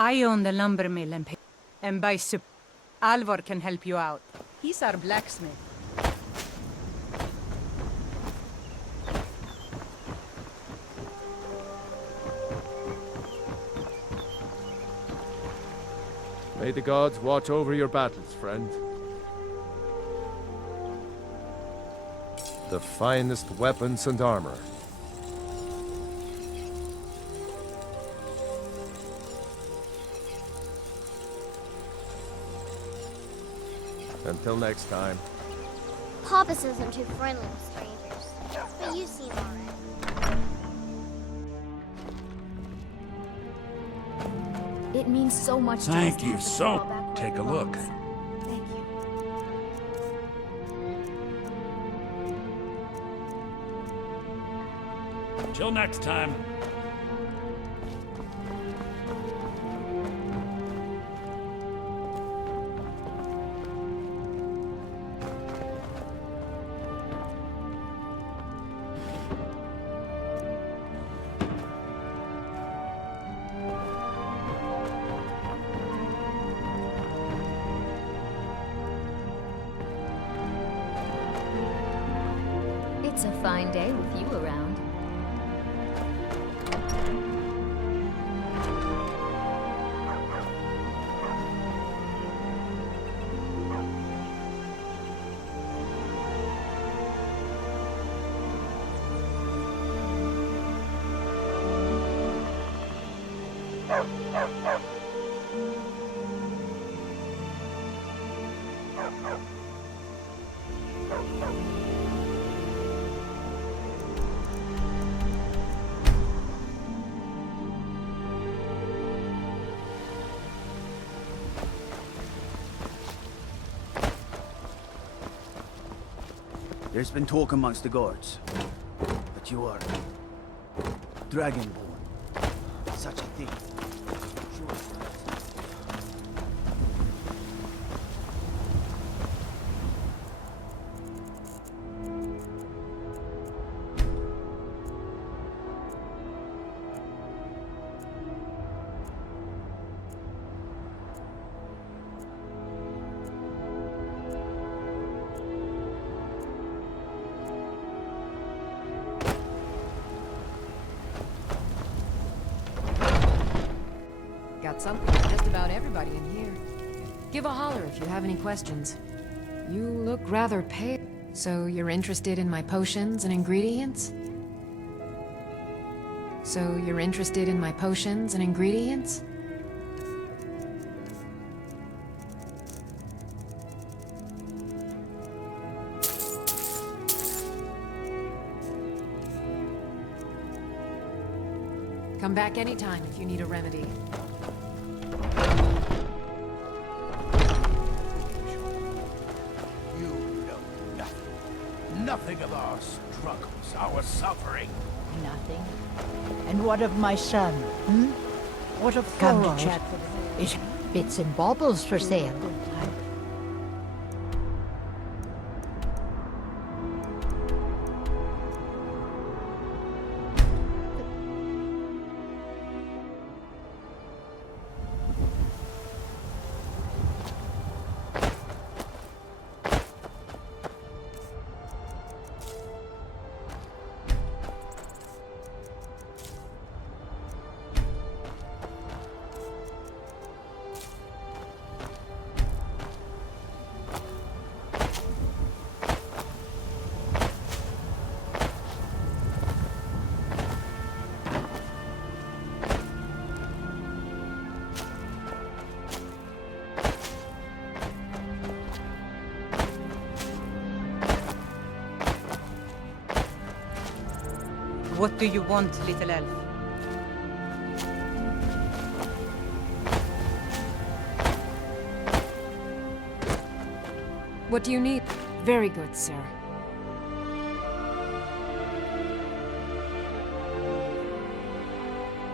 I own the lumber mill and by Alvor can help you out. He's our blacksmith. May the gods watch over your battles, friend. The finest weapons and armor. Until next time. Papa says I'm too friendly with strangers, but you seem alright. It means so much to us. Thank you so. Take a look. Thank you. Till next time. It's a fine day with you around. There's been talk amongst the guards. But you are Dragonborn. Such a thing. Sure. Got something for just about everybody in here. Give a holler if you have any questions. You look rather pale. So you're interested in my potions and ingredients? So you're interested in my potions and ingredients? Come back anytime if you need a remedy. Nothing of our struggles, our suffering. Nothing. And what of my son, hmm? What of Come to Thorod? chat Is Bits and baubles for sale. What do you want, little elf? What do you need? Very good, sir.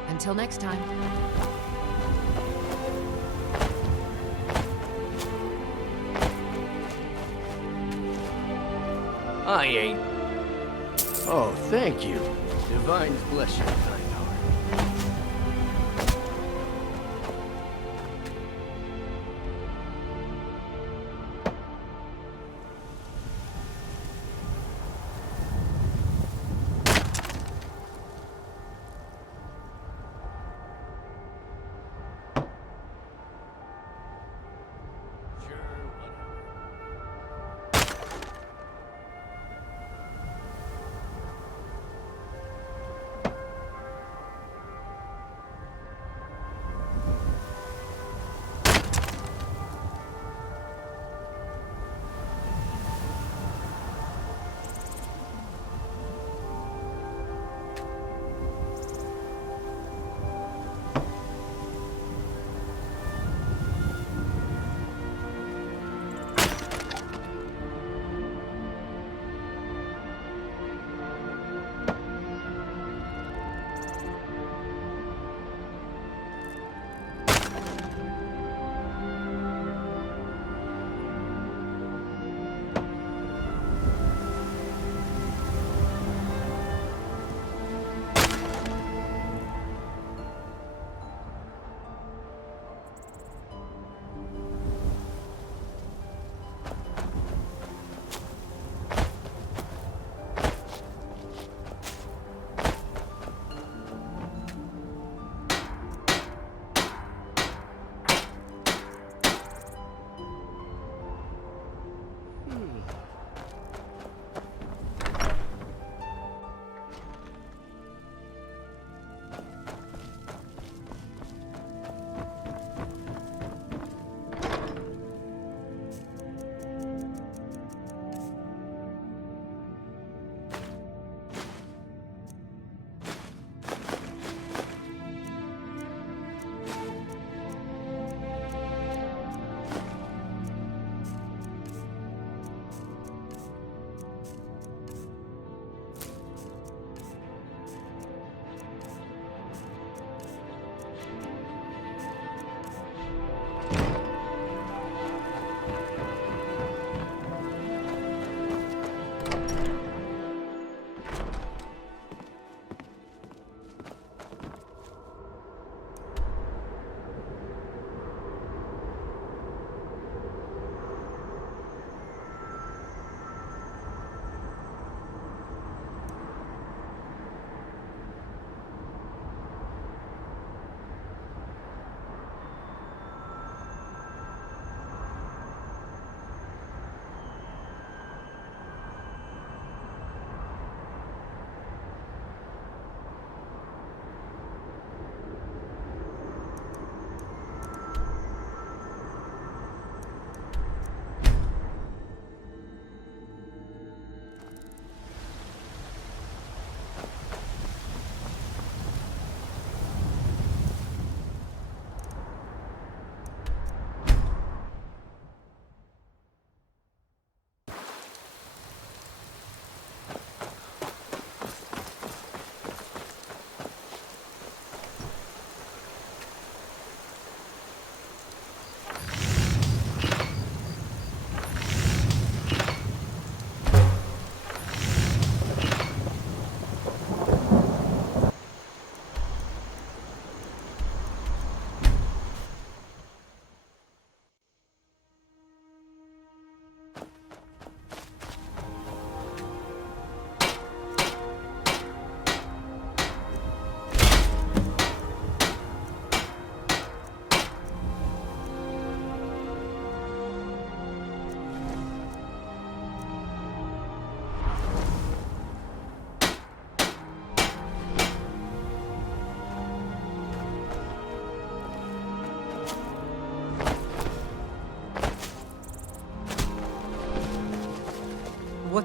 Until next time. I ain't. Oh, thank you. Divines bless your kind heart.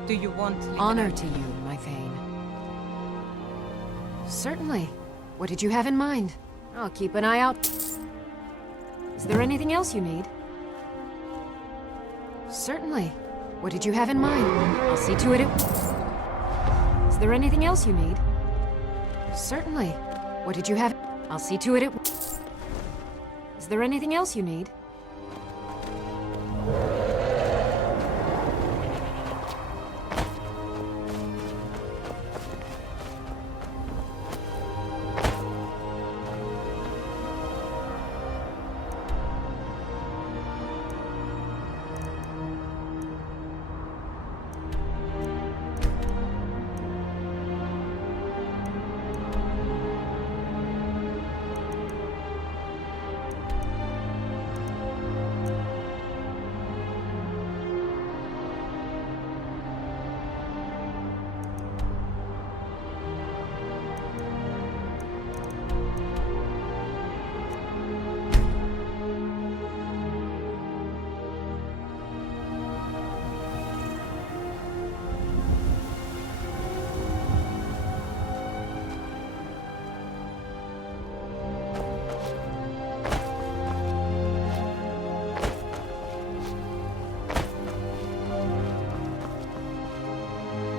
do you want? Honor to you, my Thane. Certainly. What did you have in mind? I'll keep an eye out. Is there anything else you need? Certainly. What did you have in mind? I'll see to it. Is there anything else you need? Certainly. What did you have? I'll see to it. Is there anything else you need?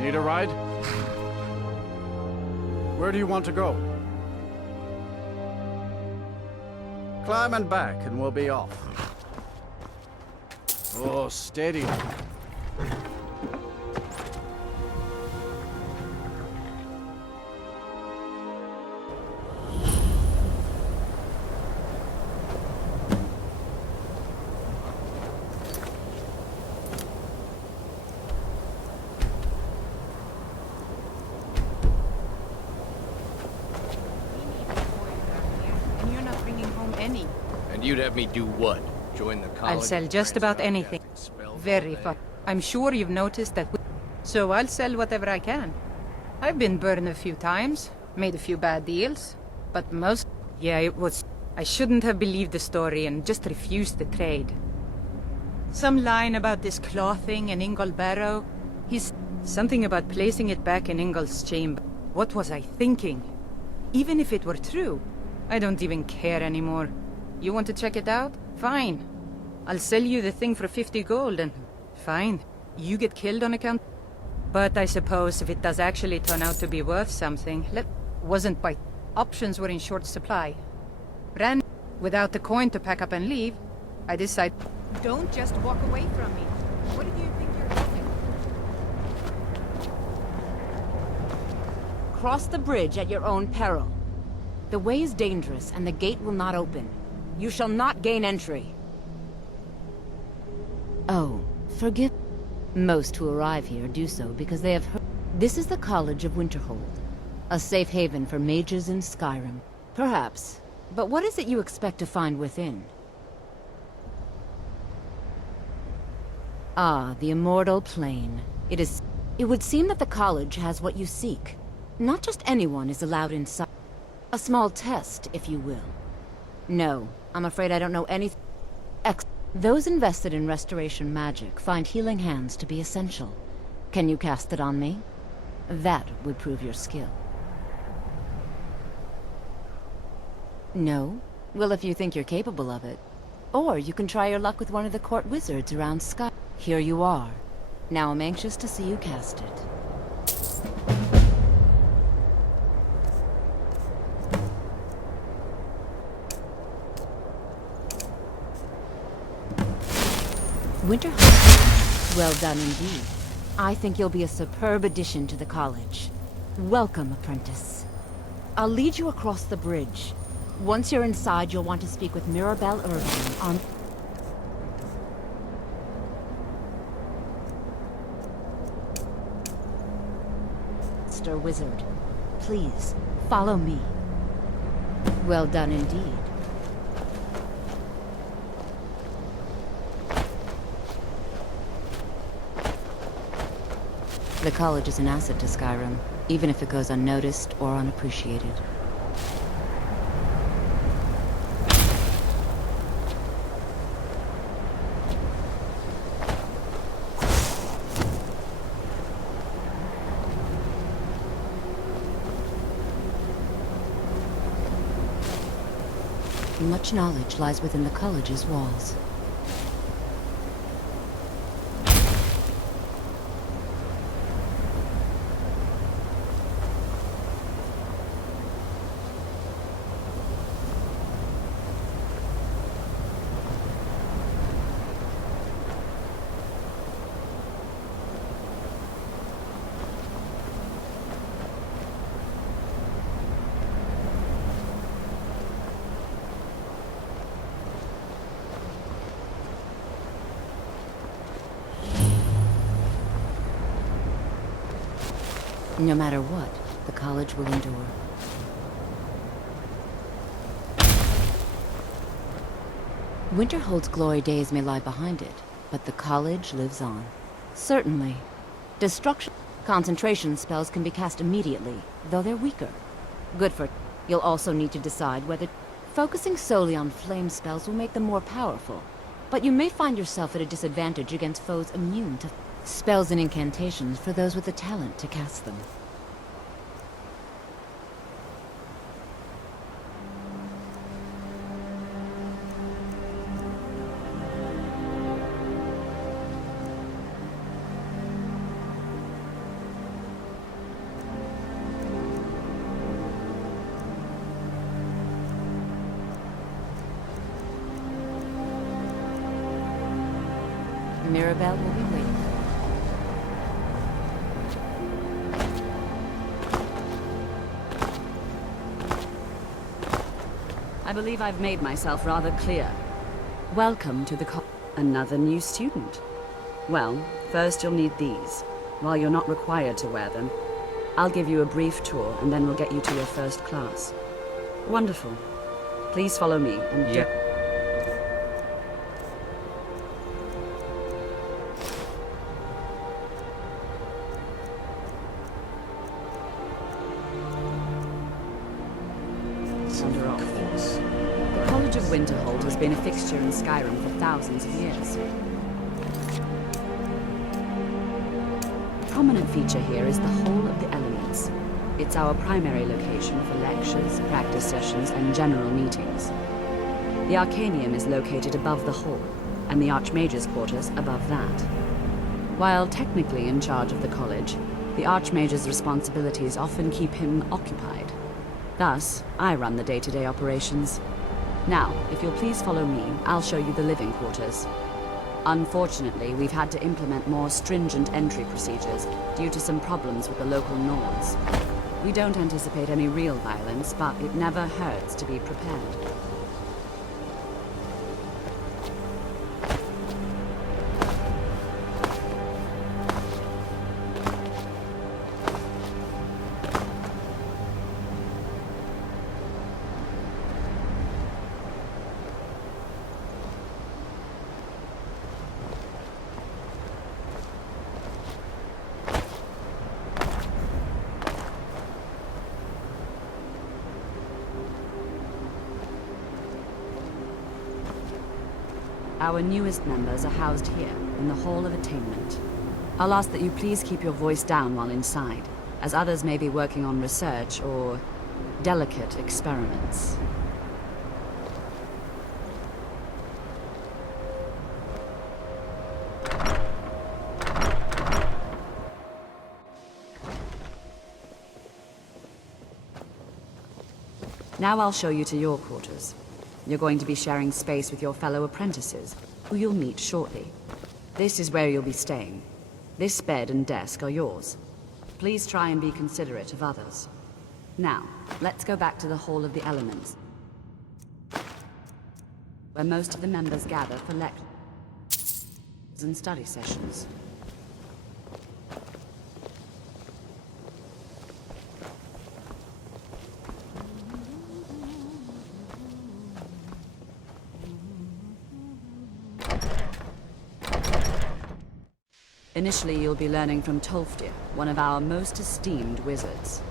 Need a ride? Where do you want to go? Climb and back and we'll be off. Oh, steady. And you'd have me do what? Join the college? I'll sell just about anything. Very fun. I'm sure you've noticed that so I'll sell whatever I can. I've been burned a few times, made a few bad deals, but most... Yeah, it was... I shouldn't have believed the story and just refused the trade. Some line about this clothing and Ingold Barrow. He's... something about placing it back in Ingold's chamber. What was I thinking? Even if it were true, I don't even care anymore. You want to check it out? Fine. I'll sell you the thing for 50 gold and... Fine. You get killed on account... But I suppose if it does actually turn out to be worth something... Wasn't by... Options were in short supply. Ran... Without the coin to pack up and leave, I decide... Don't just walk away from me. What do you think you're doing? Cross the bridge at your own peril. The way is dangerous and the gate will not open. You shall not gain entry. Oh, forgive... Most who arrive here do so because they have heard... This is the College of Winterhold. A safe haven for mages in Skyrim. Perhaps. But what is it you expect to find within? Ah, the Immortal Plane. It is... It would seem that the college has what you seek. Not just anyone is allowed inside. A small test, if you will. No, I'm afraid I don't know anything. Those invested in restoration magic find healing hands to be essential. Can you cast it on me? That would prove your skill. No? Well, if you think you're capable of it. Or you can try your luck with one of the court wizards around Sky. Here you are. Now I'm anxious to see you cast it. Winterhold. Well done indeed. I think you'll be a superb addition to the college. Welcome, apprentice. I'll lead you across the bridge. Once you're inside, you'll want to speak with Mirabelle Irvine on... Master Wizard. Please, follow me. Well done indeed. The college is an asset to Skyrim, even if it goes unnoticed or unappreciated. Much knowledge lies within the college's walls. No matter what, the college will endure. Winterhold's glory days may lie behind it, but the college lives on. Certainly. Destruction concentration spells can be cast immediately, though they're weaker. Good for... You'll also need to decide whether focusing solely on flame spells will make them more powerful. But you may find yourself at a disadvantage against foes immune to spells and incantations for those with the talent to cast them. Mirabelle will be waiting. I believe I've made myself rather clear. Welcome to the Another new student. Well, first you'll need these. While you're not required to wear them, I'll give you a brief tour and then we'll get you to your first class. Wonderful. Please follow me and Winterhold has been a fixture in Skyrim for thousands of years. A prominent feature here is the Hall of the Elements. It's our primary location for lectures, practice sessions, and general meetings. The Arcanium is located above the hall, and the Archmage's quarters above that. While technically in charge of the college, the Archmage's responsibilities often keep him occupied. Thus, I run the day-to-day operations. Now, if you'll please follow me, I'll show you the living quarters. Unfortunately, we've had to implement more stringent entry procedures due to some problems with the local Nords. We don't anticipate any real violence, but it never hurts to be prepared. Our newest members are housed here, in the Hall of Attainment. I'll ask that you please keep your voice down while inside, as others may be working on research or delicate experiments. Now I'll show you to your quarters. You're going to be sharing space with your fellow apprentices, who you'll meet shortly. This is where you'll be staying. This bed and desk are yours. Please try and be considerate of others. Now, let's go back to the Hall of the Elements, where most of the members gather for lectures and study sessions. Initially, you'll be learning from Tolfdir, one of our most esteemed wizards.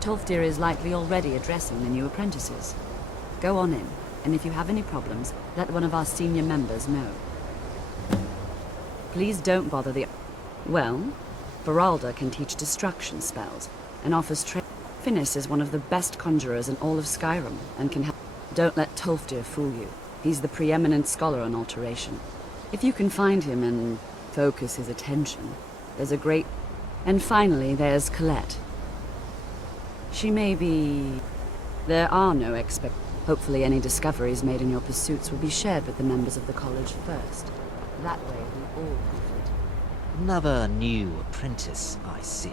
Tolfdir is likely already addressing the new apprentices. Go on in, and if you have any problems, let one of our senior members know. Please don't bother the... Well, Beralda can teach destruction spells, and offers training. Finis is one of the best conjurers in all of Skyrim, and can help. Don't let Tolfdir fool you. He's the preeminent scholar on alteration. If you can find him and focus his attention, there's a great... And finally, there's Colette. She may be... There are no expect... Hopefully any discoveries made in your pursuits will be shared with the members of the college first. That way we all benefit. Another new apprentice, I see.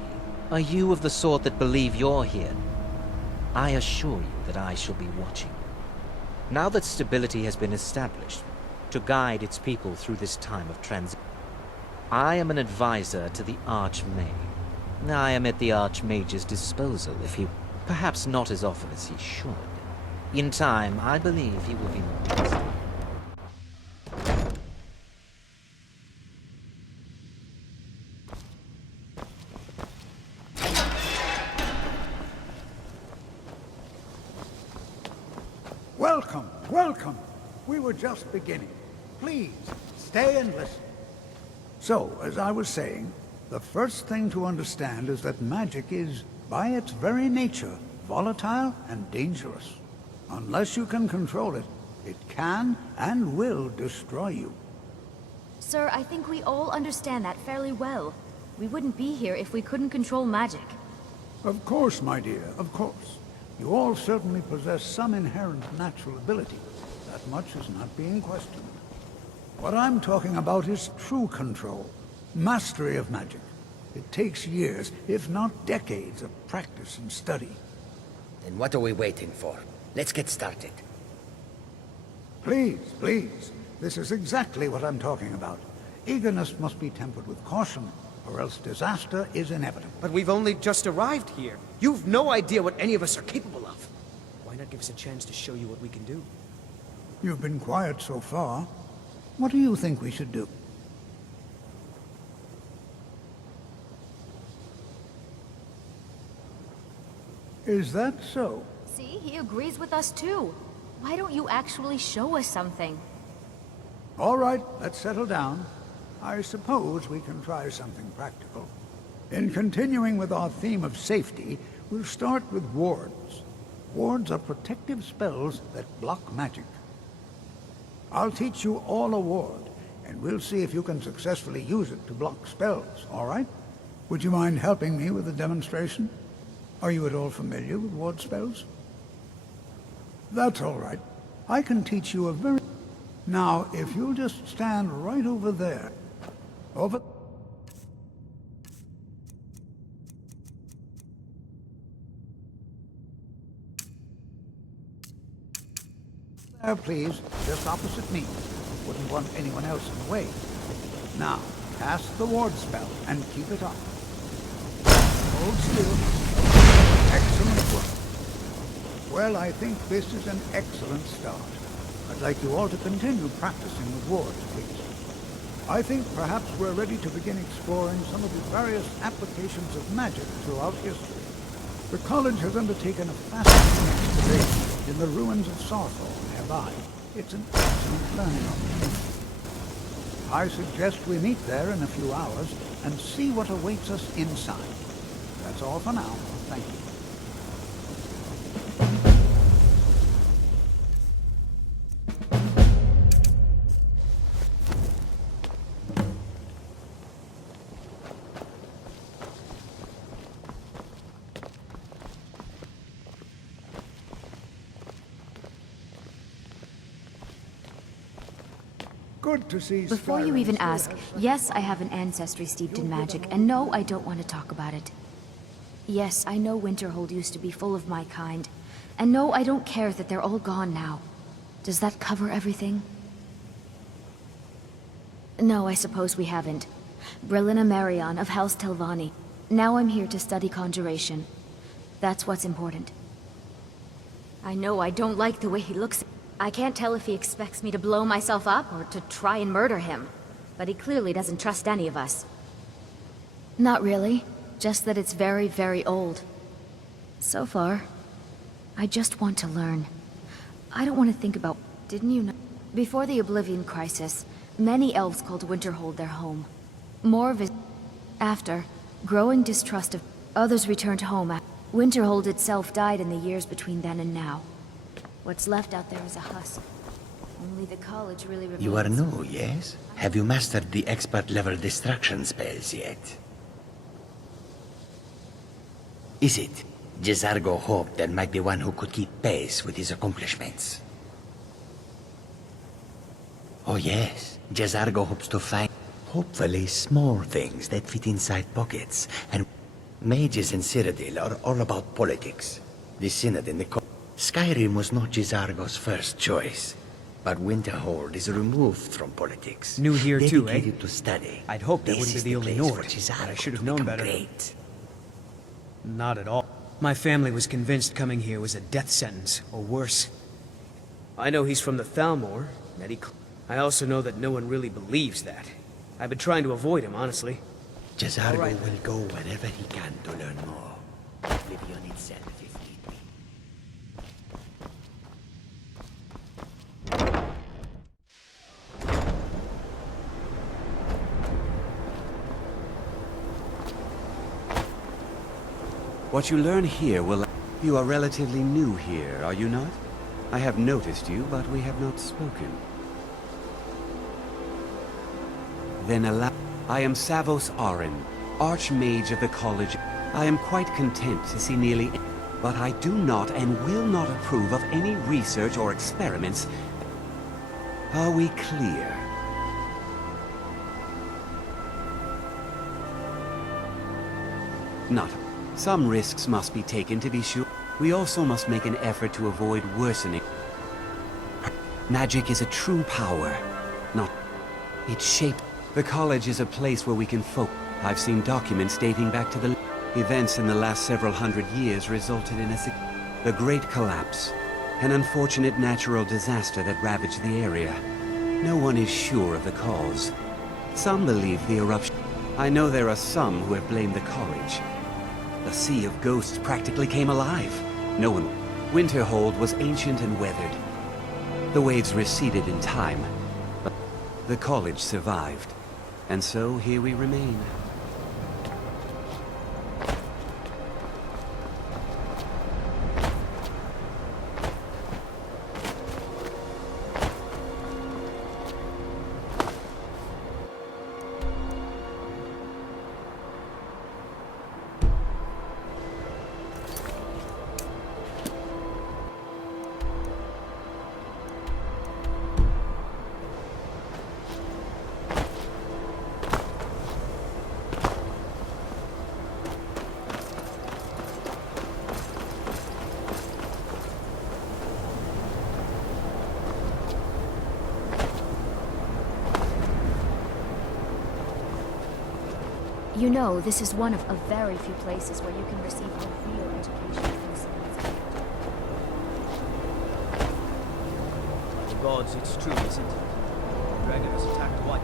Are you of the sort that believe you're here? I assure you that I shall be watching. Now that stability has been established, to guide its people through this time of transition, I am an advisor to the Archmage. I am at the Archmage's disposal if he... Perhaps not as often as he should. In time, I believe he will be more trusted. Welcome, welcome. We were just beginning. Please, stay and listen. So, as I was saying, the first thing to understand is that magic is, by its very nature, volatile and dangerous. Unless you can control it, it can and will destroy you. Sir, I think we all understand that fairly well. We wouldn't be here if we couldn't control magic. Of course, my dear, of course. You all certainly possess some inherent natural ability. That much is not being questioned. What I'm talking about is true control, mastery of magic. It takes years, if not decades, of practice and study. Then what are we waiting for? Let's get started. Please, please. This is exactly what I'm talking about. Eagerness must be tempered with caution, or else disaster is inevitable. But we've only just arrived here. You've no idea what any of us are capable of. Why not give us a chance to show you what we can do? You've been quiet so far. What do you think we should do? Is that so? See, he agrees with us too. Why don't you actually show us something? All right, let's settle down. I suppose we can try something practical. In continuing with our theme of safety, we'll start with wards. Wards are protective spells that block magic. I'll teach you all a ward, and we'll see if you can successfully use it to block spells, all right? Would you mind helping me with a demonstration? Are you at all familiar with ward spells? That's all right. I can teach you a very... Now, if you'll just stand right over there. Over... There, please. Just opposite me. Wouldn't want anyone else in the way. Now, cast the ward spell and keep it up. Hold still. Excellent work. Well, I think this is an excellent start. I'd like you all to continue practicing with wards, please. I think perhaps we're ready to begin exploring some of the various applications of magic throughout history. The college has undertaken a fascinating excavation in the ruins of Sarthor nearby. It's an excellent learning opportunity. I suggest we meet there in a few hours and see what awaits us inside. That's all for now. Thank you. Good to see Before you Skyrim even still ask, yes, I have an ancestry steeped in magic, and no, I don't want to talk about it. Yes, I know Winterhold used to be full of my kind, and no, I don't care that they're all gone now. Does that cover everything? No, I suppose we haven't. Brillina Marion of House Telvanni. Now I'm here to study conjuration. That's what's important. I know I don't like the way he looks. I can't tell if he expects me to blow myself up or to try and murder him, but he clearly doesn't trust any of us. Not really, just that it's very, very old. So far, I just want to learn. I don't want to think about... Didn't you know? Before the Oblivion Crisis, many elves called Winterhold their home. More of it... After, growing distrust of... Others returned home. Winterhold itself died in the years between then and now. What's left out there is a husk. Only the college really remains. You are new, yes? Have you mastered the expert-level destruction spells yet? Is it? Jezargo hoped there might be one who could keep pace with his accomplishments. Oh yes, Jezargo hopes to find, hopefully, small things that fit inside pockets. And mages in Cyrodiil are all about politics. The Synod and the Skyrim was not Jezargo's first choice, but Winterhold is removed from politics. New here too, eh? Dedicated to study. I'd hoped I wouldn't be the only Nord, but I should have known better. Great. Not at all. My family was convinced coming here was a death sentence, or worse. I know he's from the Thalmor, I also know that no one really believes that. I've been trying to avoid him, honestly. Jezargo will go wherever he can to learn more. Oblivion itself, if need be. What you learn here will... You are relatively new here, are you not? I have noticed you, but we have not spoken. Then allow... I am Savos Arin, Archmage of the College. I am quite content to see nearly... But I do not and will not approve of any research or experiments. Are we clear? Not... Some risks must be taken to be sure. We also must make an effort to avoid worsening. Magic is a true power, not... It's shaped... The college is a place where we can focus. I've seen documents dating back to the... Events in the last several hundred years resulted in the Great Collapse. An unfortunate natural disaster that ravaged the area. No one is sure of the cause. Some believe the eruption... I know there are some who have blamed the college. The Sea of Ghosts practically came alive. No one... Winterhold was ancient and weathered. The waves receded in time, but the college survived. And so here we remain. You know, this is one of a very few places where you can receive a real education from science. The gods, it's true, isn't it? The dragon has attacked White.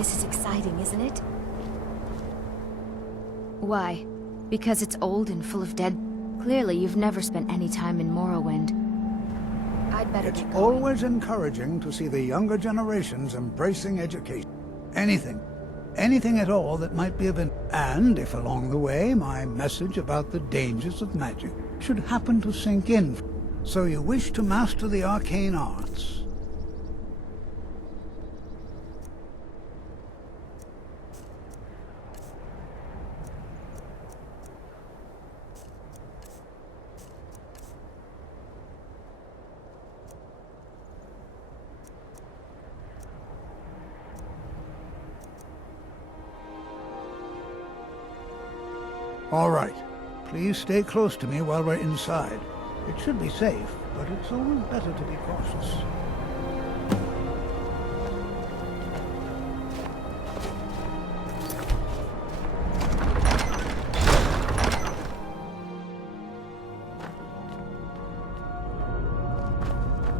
This is exciting, isn't it? Why? Because it's old and full of dead... Clearly, you've never spent any time in Morrowind. I'd better It's get going. always encouraging to see the younger generations embracing education. Anything at all that might be of an... And if along the way my message about the dangers of magic should happen to sink in, so you wish to master the arcane arts. All right. Please stay close to me while we're inside. It should be safe, but it's always better to be cautious.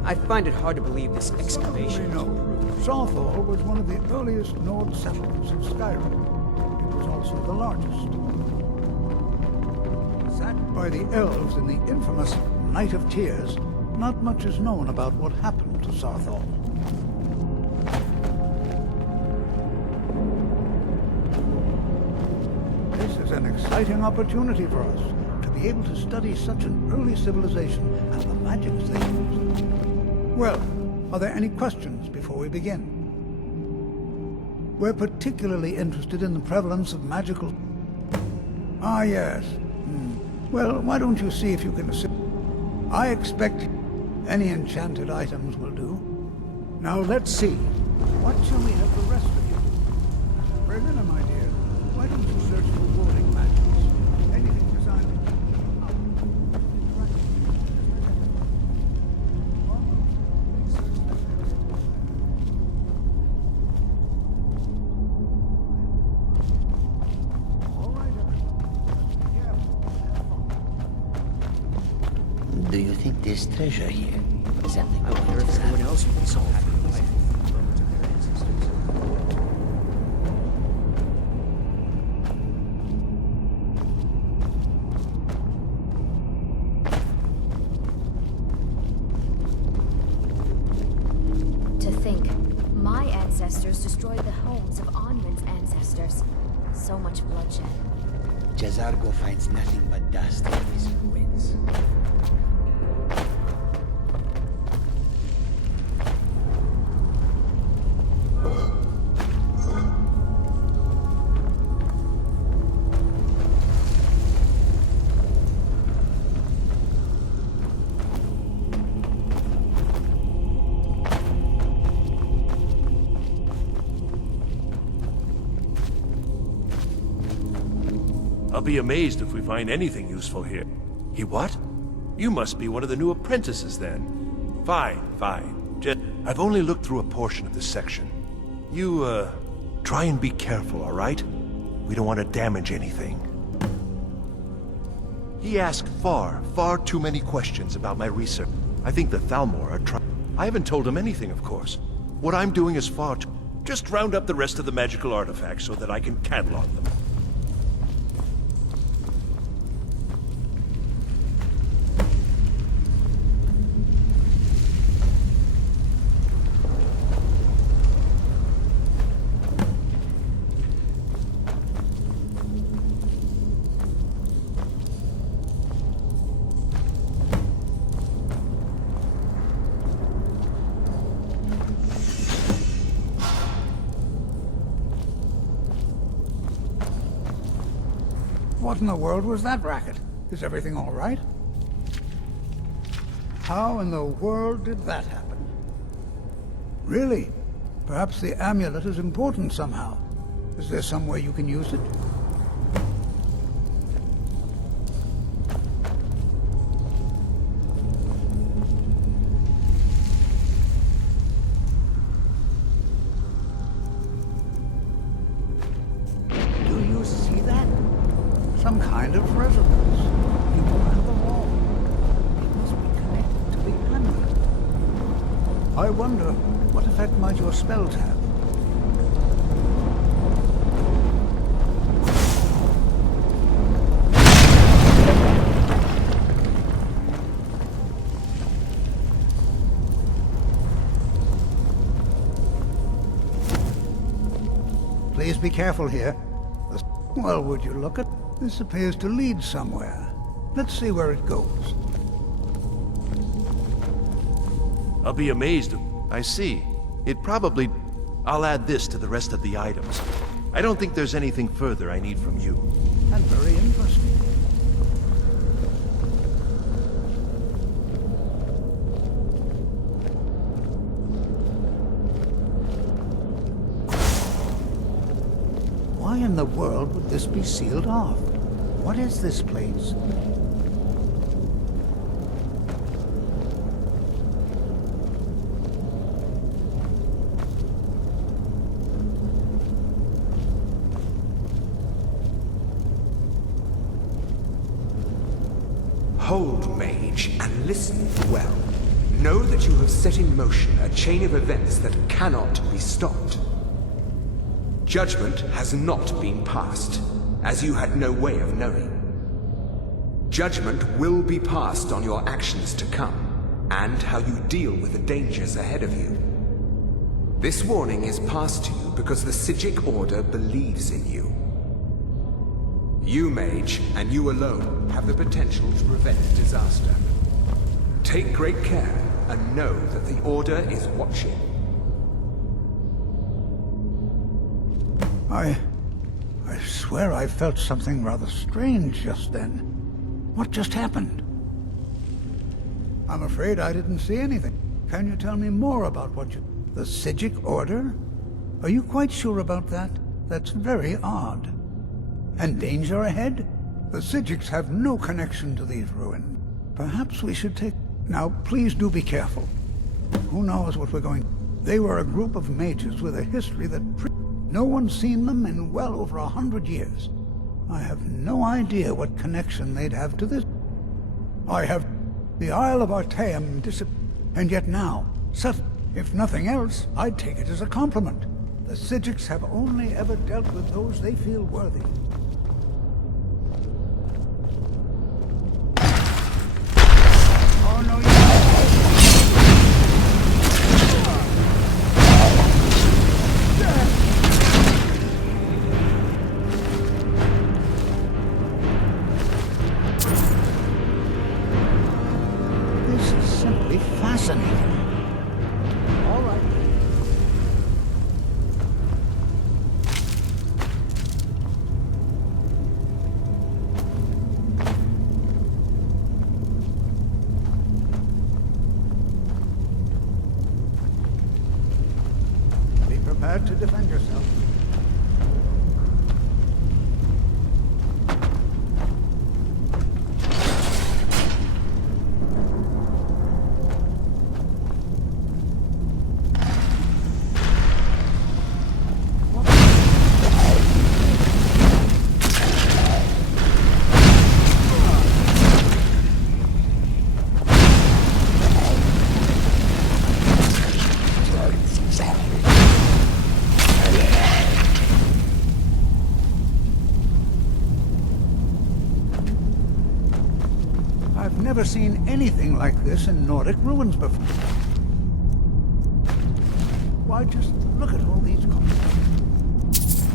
I find it hard to believe this excavation. No. Southall was one of the earliest Nord settlements in Skyrim. It was also the largest. Sacked by the elves in the infamous Night of Tears, not much is known about what happened to Southall. This is an exciting opportunity for us to be able to study such an early civilization and the magics they used. Well, are there any questions before we begin? We're particularly interested in the prevalence of magical... Ah, yes. Well, why don't you see if you can assist? I expect any enchanted items will do. Now let's see. What shall we have the rest of you do? Berlina, my dear, why don't you search for warding magics? Anything designed to keep them out. Do you think there's treasure here? Something. I wonder if anyone else would be so happy with life. To think, my ancestors destroyed the homes of Onwin's ancestors. So much bloodshed. Jazargo finds nothing but dust in these ruins. I'll be amazed if we find anything useful here. He what? You must be one of the new apprentices then. Fine, fine. I've only looked through a portion of this section. You, try and be careful, all right? We don't want to damage anything. He asked far too many questions about my research. I think the Thalmor are trying... I haven't told him anything, of course. What I'm doing is far too... Just round up the rest of the magical artifacts so that I can catalog them. What in the world was that racket? Is everything all right? How in the world did that happen? Really? Perhaps the amulet is important somehow. Is there some way you can use it? Do you see that? Some kind of resonance. You on the wall. It must be connected to the amulet. I wonder, what effect might your spells have? Please be careful here. Well, would you look at... This appears to lead somewhere. Let's see where it goes. I'll be amazed. I see. It probably... I'll add this to the rest of the items. I don't think there's anything further I need from you. And very interesting. Why in the world would this be sealed off? What is this place? Hold, mage, and listen well. Know that you have set in motion a chain of events that cannot be stopped. Judgment has not been passed, as you had no way of knowing. Judgment will be passed on your actions to come, and how you deal with the dangers ahead of you. This warning is passed to you because the Psijic Order believes in you. You, mage, and you alone, have the potential to prevent disaster. Take great care, and know that the Order is watching. I swear I felt something rather strange just then. What just happened? I'm afraid I didn't see anything. Can you tell me more about what you... The Psijic Order? Are you quite sure about that? That's very odd. And danger ahead? The Psijics have no connection to these ruins. Perhaps we should take... Now, please do be careful. Who knows what we're going... They were a group of mages with a history that... No one's seen them in well over 100 years. I have no idea what connection they'd have to this. I have... The Isle of Artaeum and yet now, if nothing else, I'd take it as a compliment. The Psijics have only ever dealt with those they feel worthy. Oh, no, you... This is simply fascinating. All right. Be prepared to defend yourself. I've never seen anything like this in Nordic ruins before. Why, just look at all these columns.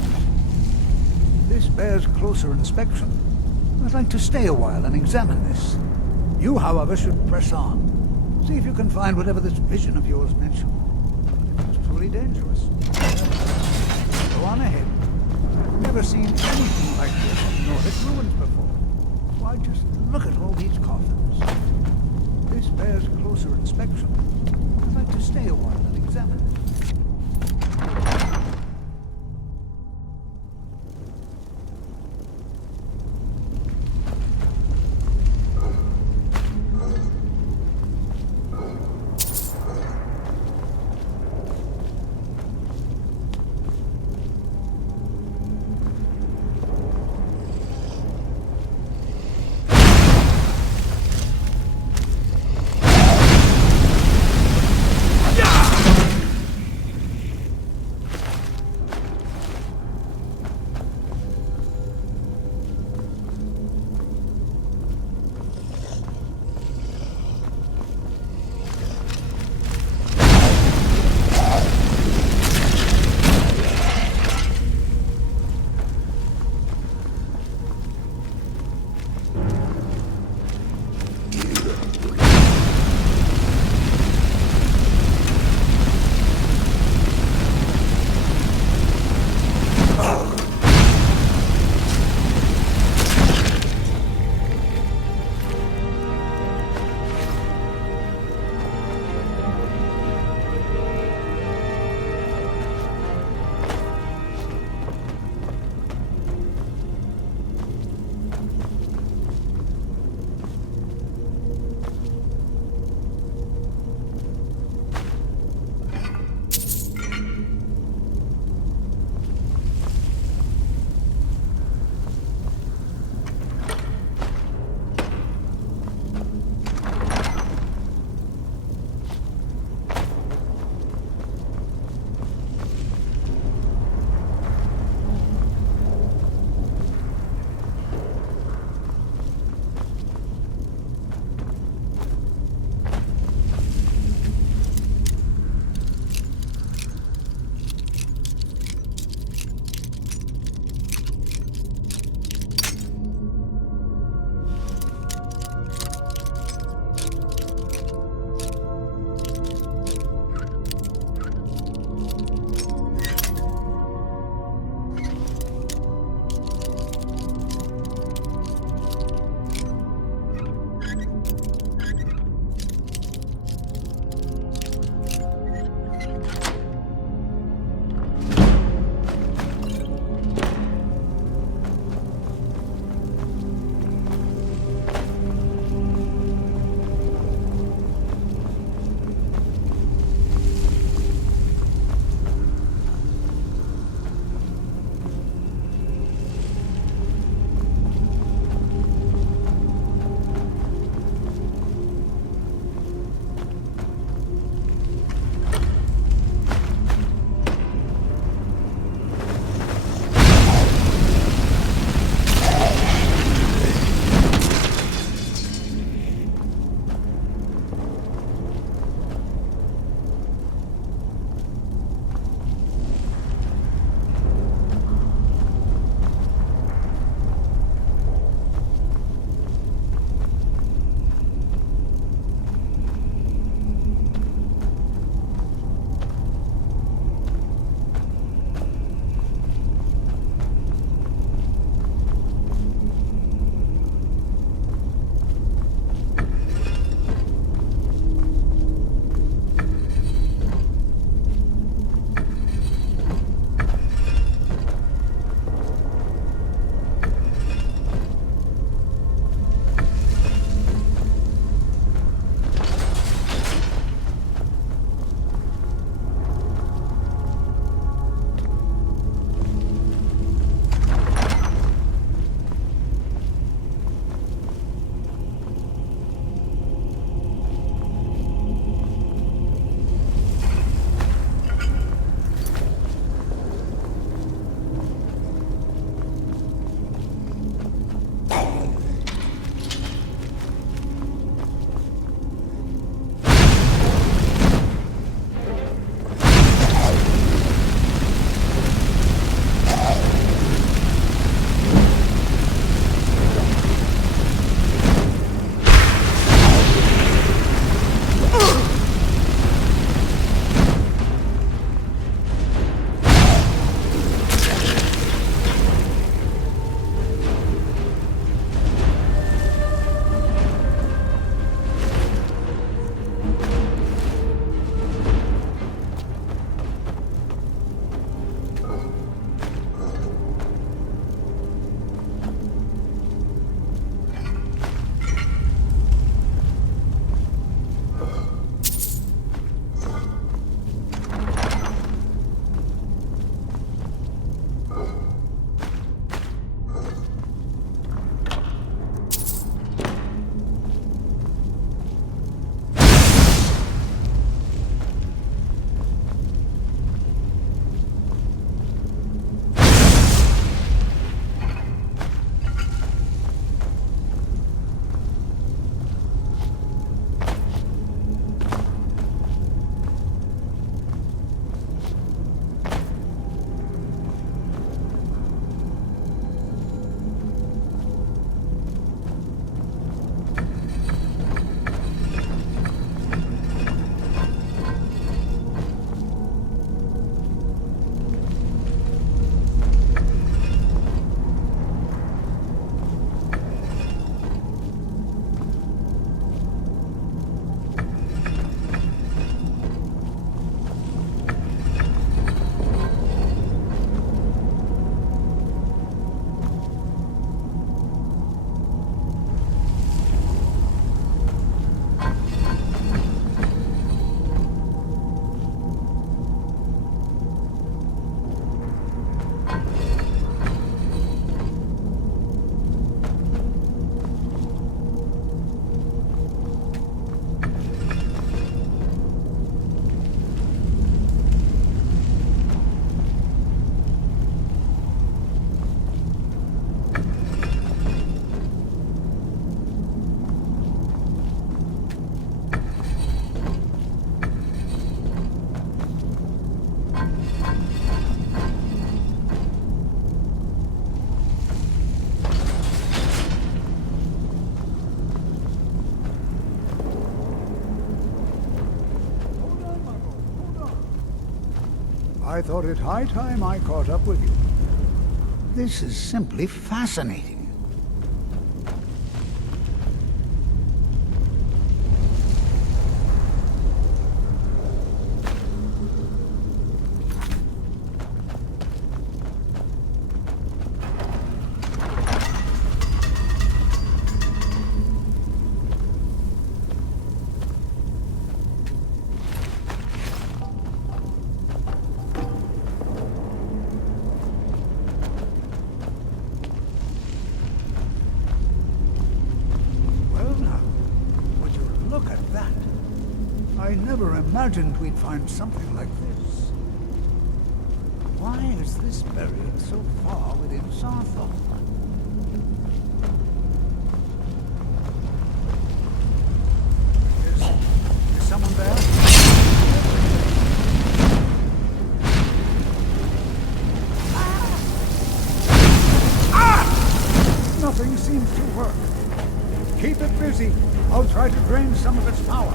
This bears closer inspection. I'd like to stay a while and examine this. You, however, should press on. See if you can find whatever this vision of yours mentioned. It's truly dangerous. Go on ahead. I've never seen anything like this in Nordic ruins before. Why, just look at all these coffins. This bears closer inspection. I'd like to stay a while and examine it. I thought it high time I caught up with you. This is simply fascinating. I never imagined we'd find something like this. Why is this buried so far within Sarthor? Is someone there? Nothing seems to work. Keep it busy. I'll try to drain some of its power.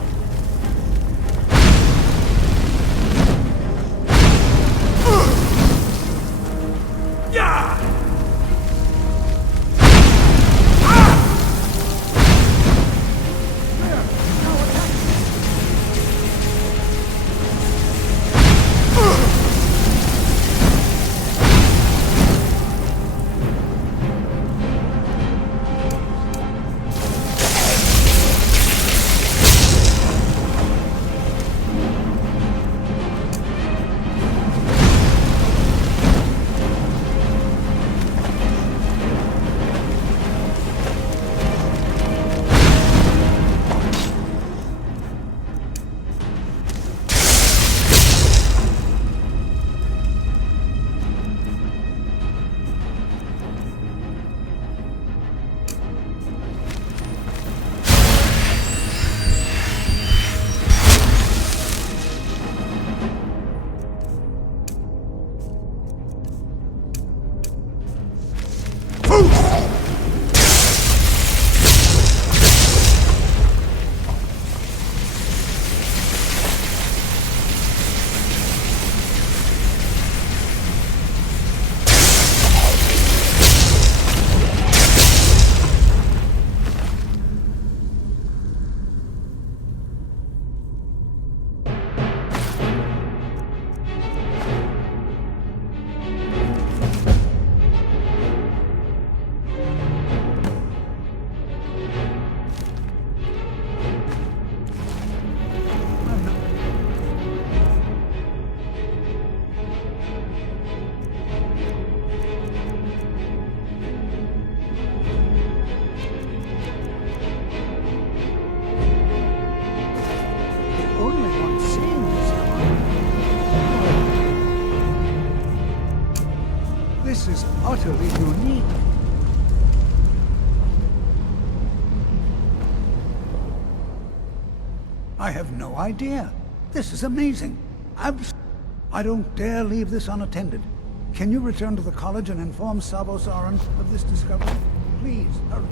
This is utterly unique. I have no idea. This is amazing. I don't dare leave this unattended. Can you return to the college and inform Sabo Saran of this discovery? Please, hurry.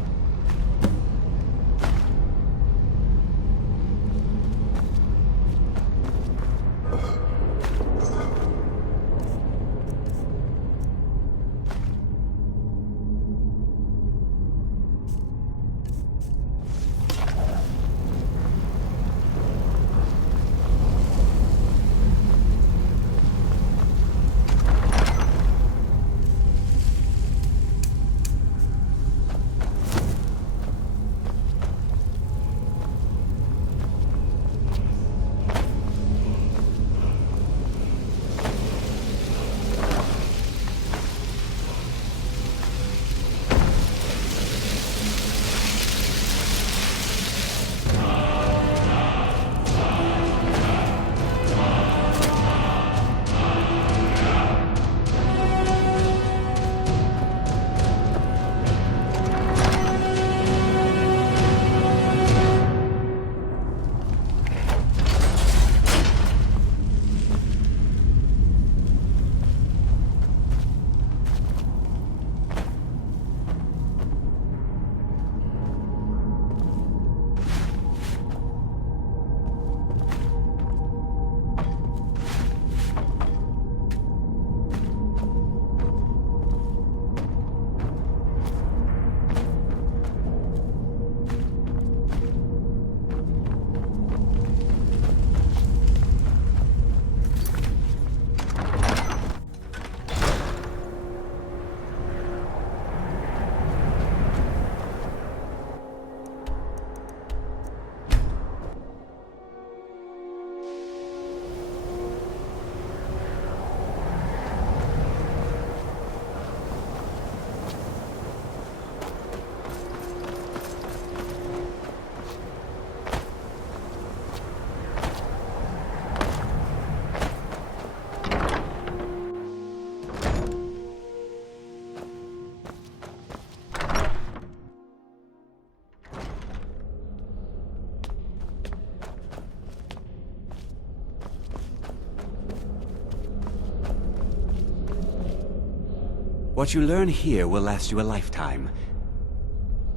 What you learn here will last you a lifetime.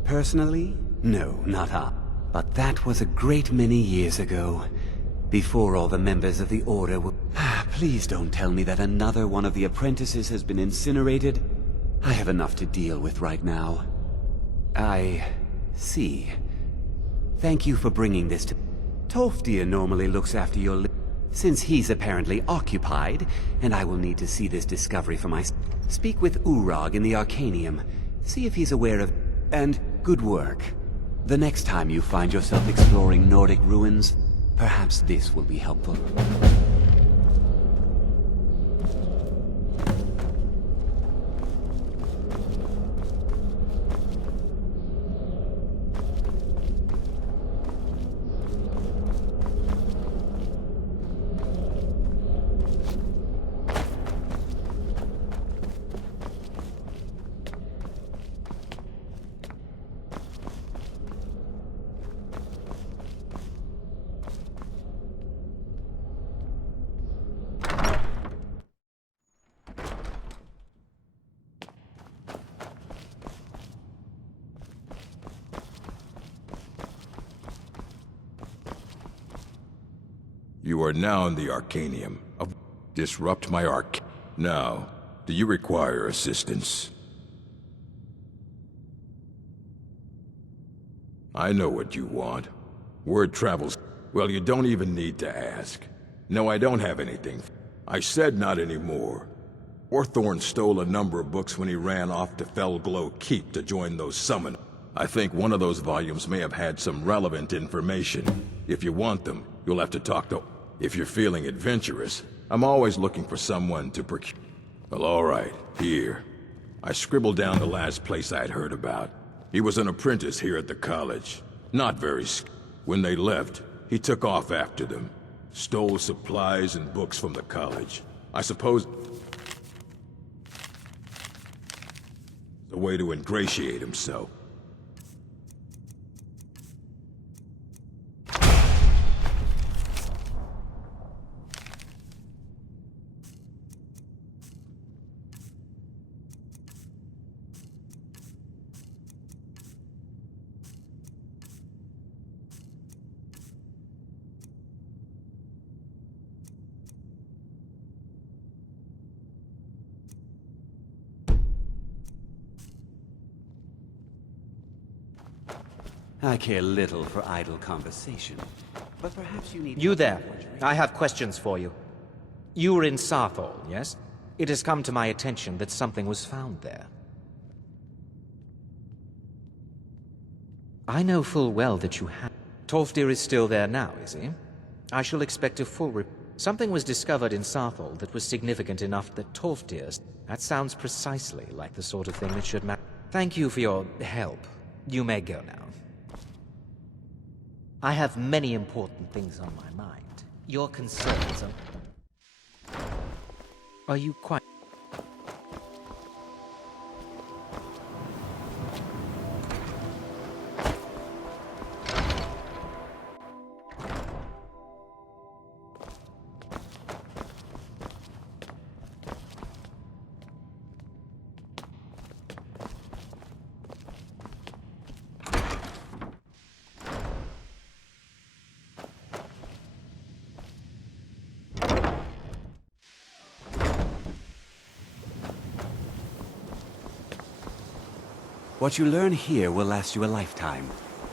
Personally, no, not I. But that was a great many years ago, before all the members of the Order were... Please don't tell me that another one of the apprentices has been incinerated. I have enough to deal with right now. I... see. Thank you for bringing this to... Tolfdir normally looks after your... Since he's apparently occupied, and I will need to see this discovery for myself. Speak with Urag in the Arcanium. See if he's aware of... And good work. The next time you find yourself exploring Nordic ruins, perhaps this will be helpful. You are now in the Arcanium. Disrupt my arc. Now, do you require assistance? I know what you want. Word travels. Well, you don't even need to ask. No, I don't have anything. I said not anymore. Orthorn stole a number of books when he ran off to Felglow Keep to join those summon. I think one of those volumes may have had some relevant information. If you want them, you'll have to talk to... If you're feeling adventurous, I'm always looking for someone to procure... Well, all right, here. I scribbled down the last place I'd heard about. He was an apprentice here at the college. Not very When they left, he took off after them. Stole supplies and books from the college. I suppose... a way to ingratiate himself. I care little for idle conversation, but perhaps you need... You there. I have questions for you. You were in Sarthol, yes? It has come to my attention that something was found there. I know full well that you have... Tolfdir is still there now, is he? I shall expect a full Something was discovered in Sarthol that was significant enough that Tolfdir's... That sounds precisely like the sort of thing that should matter. Thank you for your help. You may go now. I have many important things on my mind. Your concerns are you quite... What you learn here will last you a lifetime.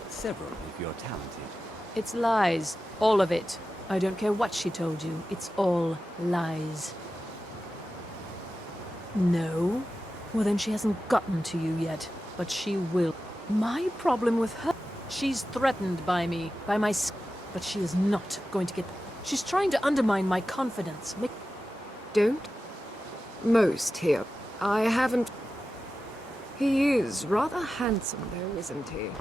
Several if you're talented. It's lies. All of it. I don't care what she told you. It's all lies. No? Well, then she hasn't gotten to you yet. But she will. My problem with her... She's threatened by me, by my... But she is not going to get... She's trying to undermine my confidence. Don't? Most here. I haven't... He is rather handsome, though, isn't he?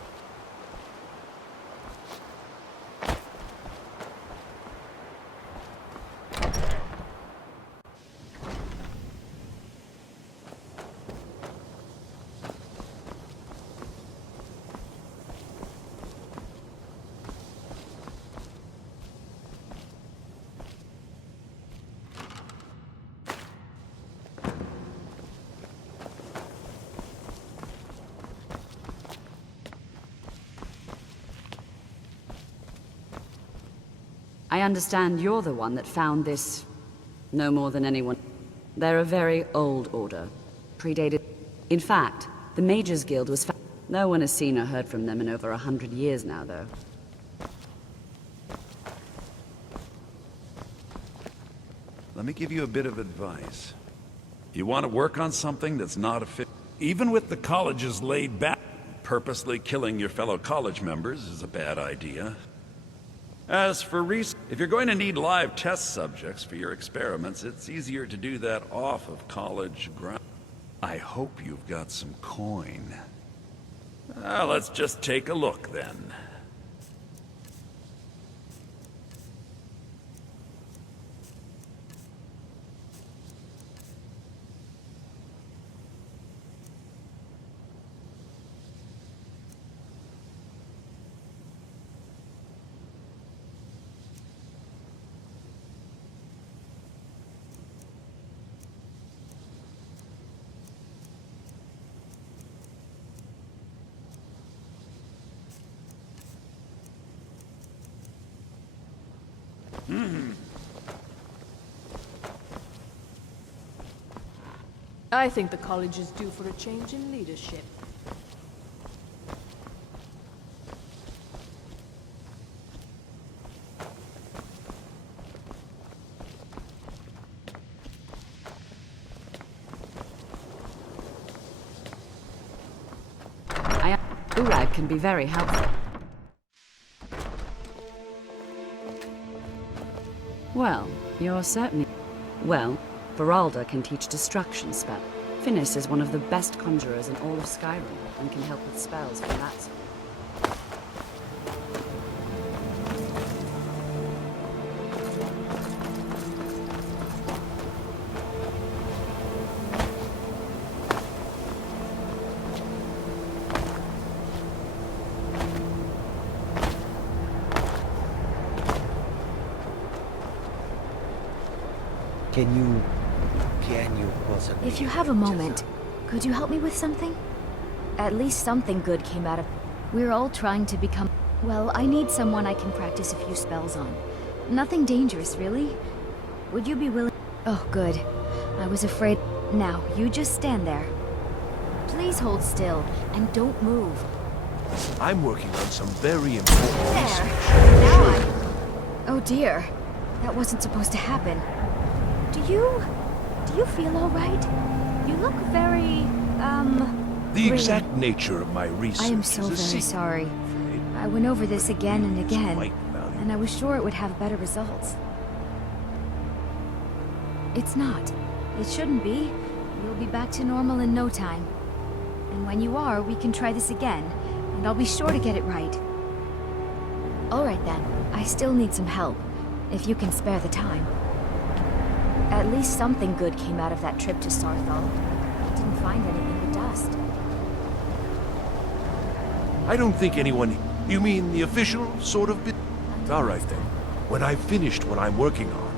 I understand you're the one that found this... no more than anyone. They're a very old order. Predated... In fact, the Mages Guild was no one has seen or heard from them in over 100 years now, though. Let me give you a bit of advice. You want to work on something that's not a fit. Even with the college's laid back, purposely killing your fellow college members is a bad idea. As for research, if you're going to need live test subjects for your experiments, it's easier to do that off of college ground. I hope you've got some coin. Let's just take a look then. I think the college is due for a change in leadership. Urag can be very helpful. Well, you're certainly... Well, Beralda can teach destruction spell. Finis is one of the best conjurers in all of Skyrim and can help with spells from that sort. Can you possibly... If you have a moment, could you help me with something? At least something good came out of... We're all trying to become... Well, I need someone I can practice a few spells on. Nothing dangerous, really. Would you be willing... Oh, good. I was afraid... Now, you just stand there. Please hold still, and don't move. I'm working on some very important research. Now I... Oh dear. That wasn't supposed to happen. Do you feel all right? You look very, The green. exact nature of my research I am so is a very secret. sorry. I went over this again and again, and I was sure it would have better results. It's not. It shouldn't be. You'll be back to normal in no time. And when you are, we can try this again, and I'll be sure to get it right. All right then. I still need some help, if you can spare the time. At least something good came out of that trip to Sarthal. I didn't find anything but dust. I don't think anyone... You mean the official sort of bit? All right then. When I've finished what I'm working on,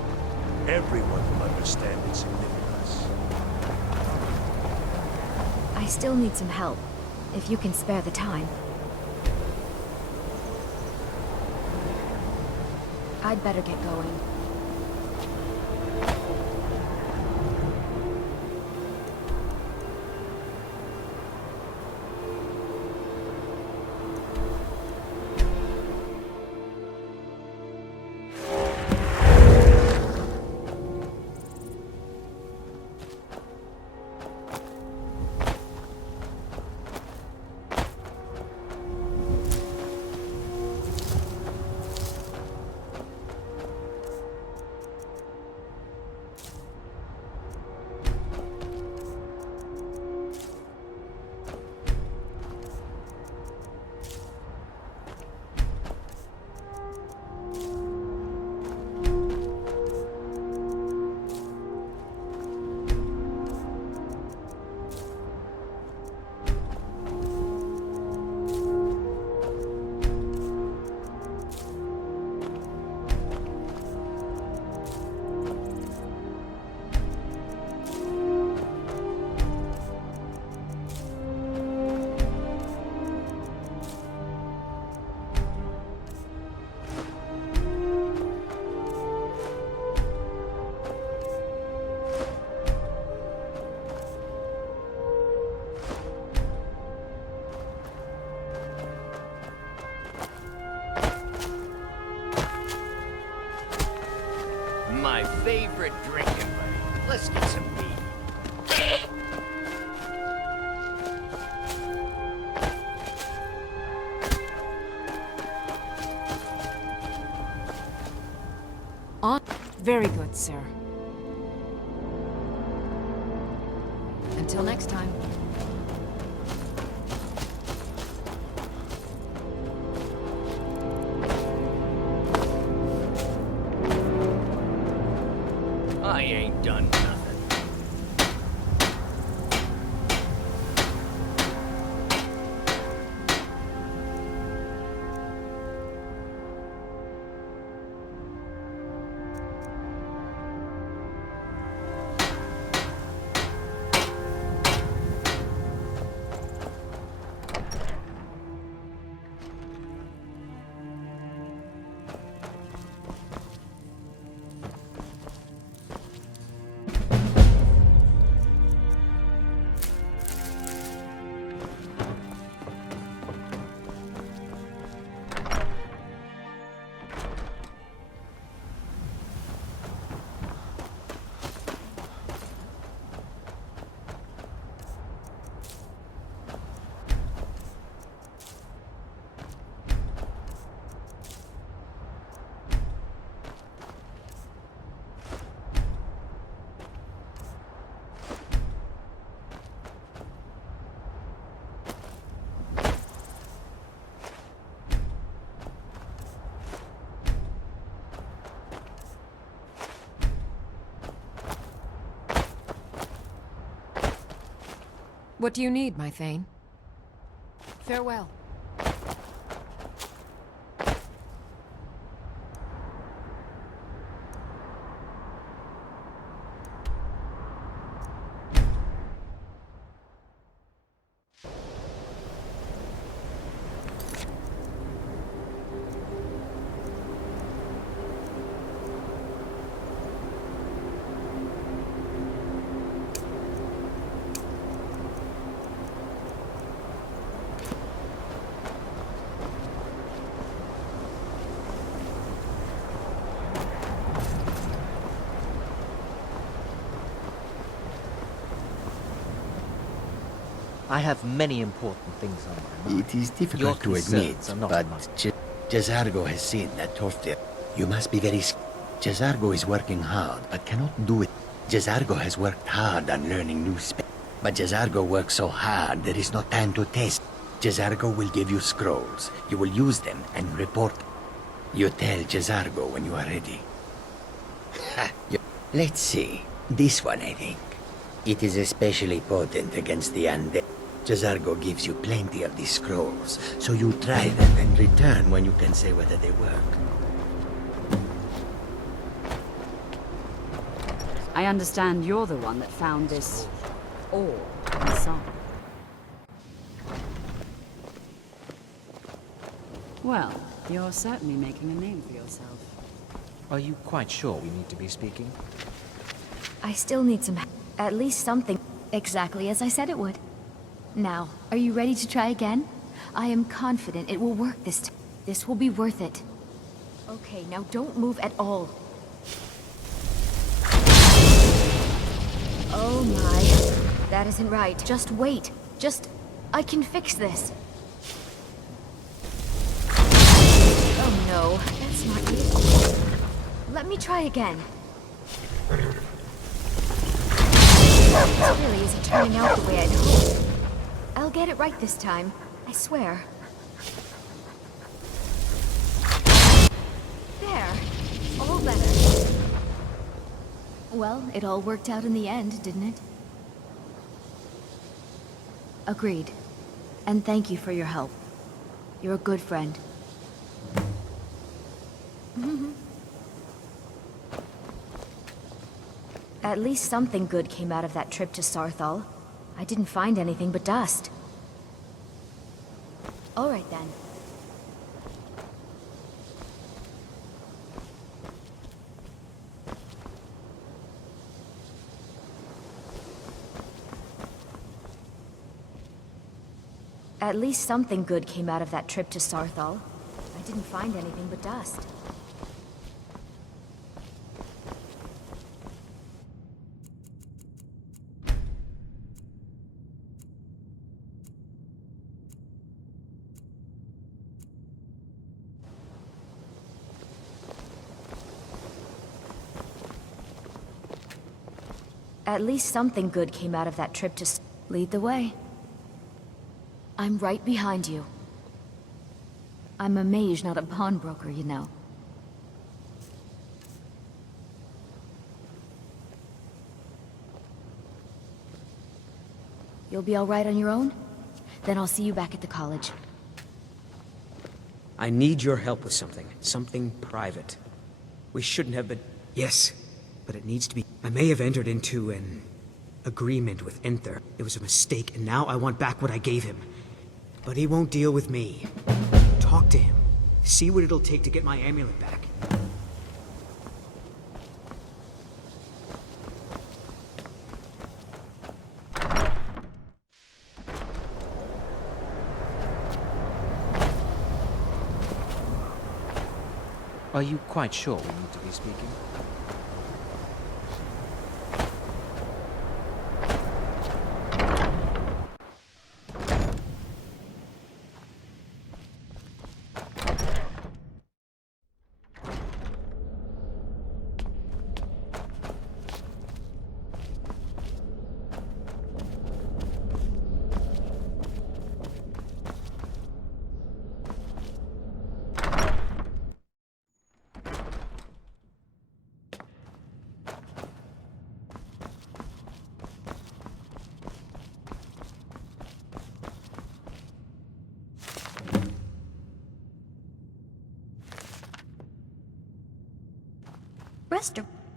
everyone will understand its significance. I still need some help, if you can spare the time. I'd better get going. Very good, sir. Until next time. I ain't done nothing. What do you need, my Thane? Farewell. I have many important things on my mind. It is difficult to admit, but Jazargo has said that Toftir. You must be very Jazargo is working hard, but cannot do it. Jazargo has worked hard on learning new spells. But Jazargo works so hard, there is no time to test. Jazargo will give you scrolls. You will use them and report. You tell Jazargo when you are ready. Let's see. This one, I think. It is especially potent against the undead. Jazargo gives you plenty of these scrolls, so you try them and return when you can say whether they work. I understand you're the one that found this ore in the sun. Well, you're certainly making a name for yourself. Are you quite sure we need to be speaking? I still need some... at least something. Exactly as I said it would. Now, are you ready to try again? I am confident it will work this time. This will be worth it. Okay, now don't move at all. Oh my. That isn't right. Just wait. I can fix this. Oh no, that's not it. Let me try again. This really isn't turning out the way I'd hoped. I'll get it right this time. I swear. There. All better. Well, it all worked out in the end, didn't it? Agreed. And thank you for your help. You're a good friend. At least something good came out of that trip to Sarthal. I didn't find anything but dust. All right then. At least something good came out of that trip to Sarthal. I didn't find anything but dust. At least something good came out of that trip to lead the way. I'm right behind you. I'm a mage, not a pawnbroker, you know. You'll be all right on your own? Then I'll see you back at the college. I need your help with something. Something private. We shouldn't have been... Yes, but it needs to be... I may have entered into an agreement with Enther. It was a mistake, and now I want back what I gave him. But he won't deal with me. Talk to him. See what it'll take to get my amulet back. Are you quite sure we need to be speaking?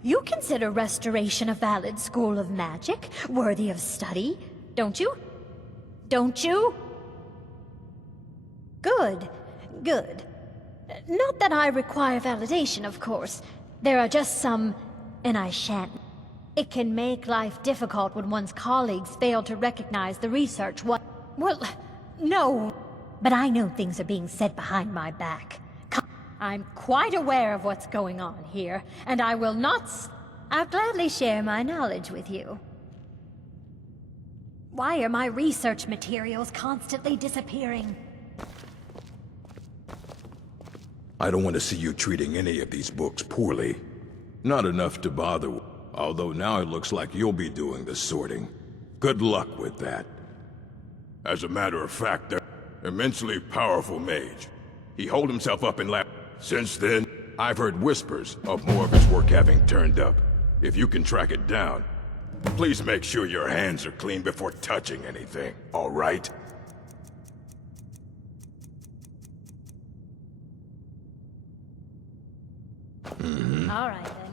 You consider restoration a valid school of magic, worthy of study, don't you? Don't you? Good. Good. Not that I require validation, of course. There are just some... and I shan't... It can make life difficult when one's colleagues fail to recognize the research Well, no. But I know things are being said behind my back. I'm quite aware of what's going on here, and I will not... I'll gladly share my knowledge with you. Why are my research materials constantly disappearing? I don't want to see you treating any of these books poorly. Not enough to bother with. Although now it looks like you'll be doing the sorting. Good luck with that. As a matter of fact, they're immensely powerful mage. He holed himself up in lab. Since then, I've heard whispers of more of his work having turned up. If you can track it down, please make sure your hands are clean before touching anything, all right? All right, then.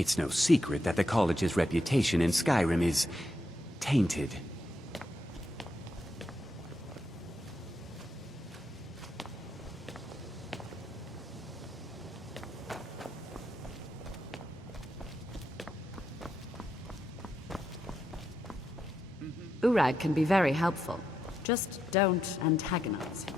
It's no secret that the college's reputation in Skyrim is tainted. Urag can be very helpful. Just don't antagonize him.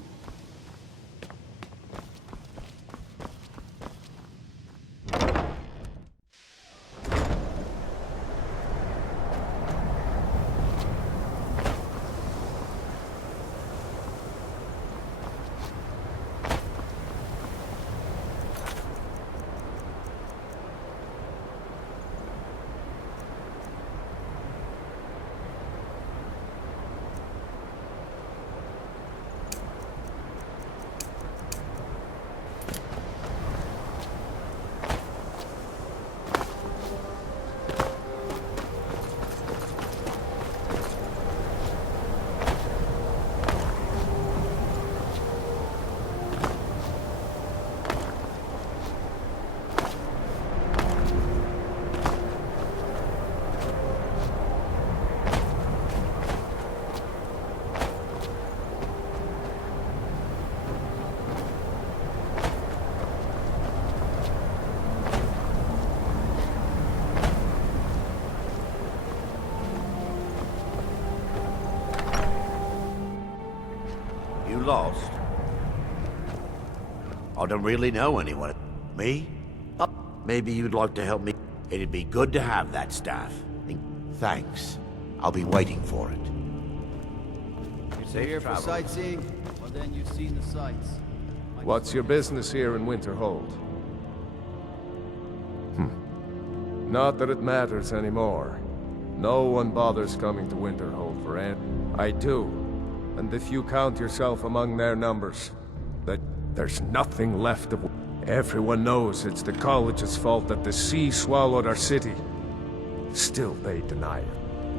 lost? I don't really know anyone. Me? Maybe you'd like to help me. It'd be good to have that staff. Thanks. I'll be waiting for it. You're here for sightseeing? Well, then you've seen the sights. What's your business here in Winterhold? Not that it matters anymore. No one bothers coming to Winterhold for anything. I do. And if you count yourself among their numbers, that there's nothing left of... Everyone knows it's the college's fault that the sea swallowed our city. Still they deny it.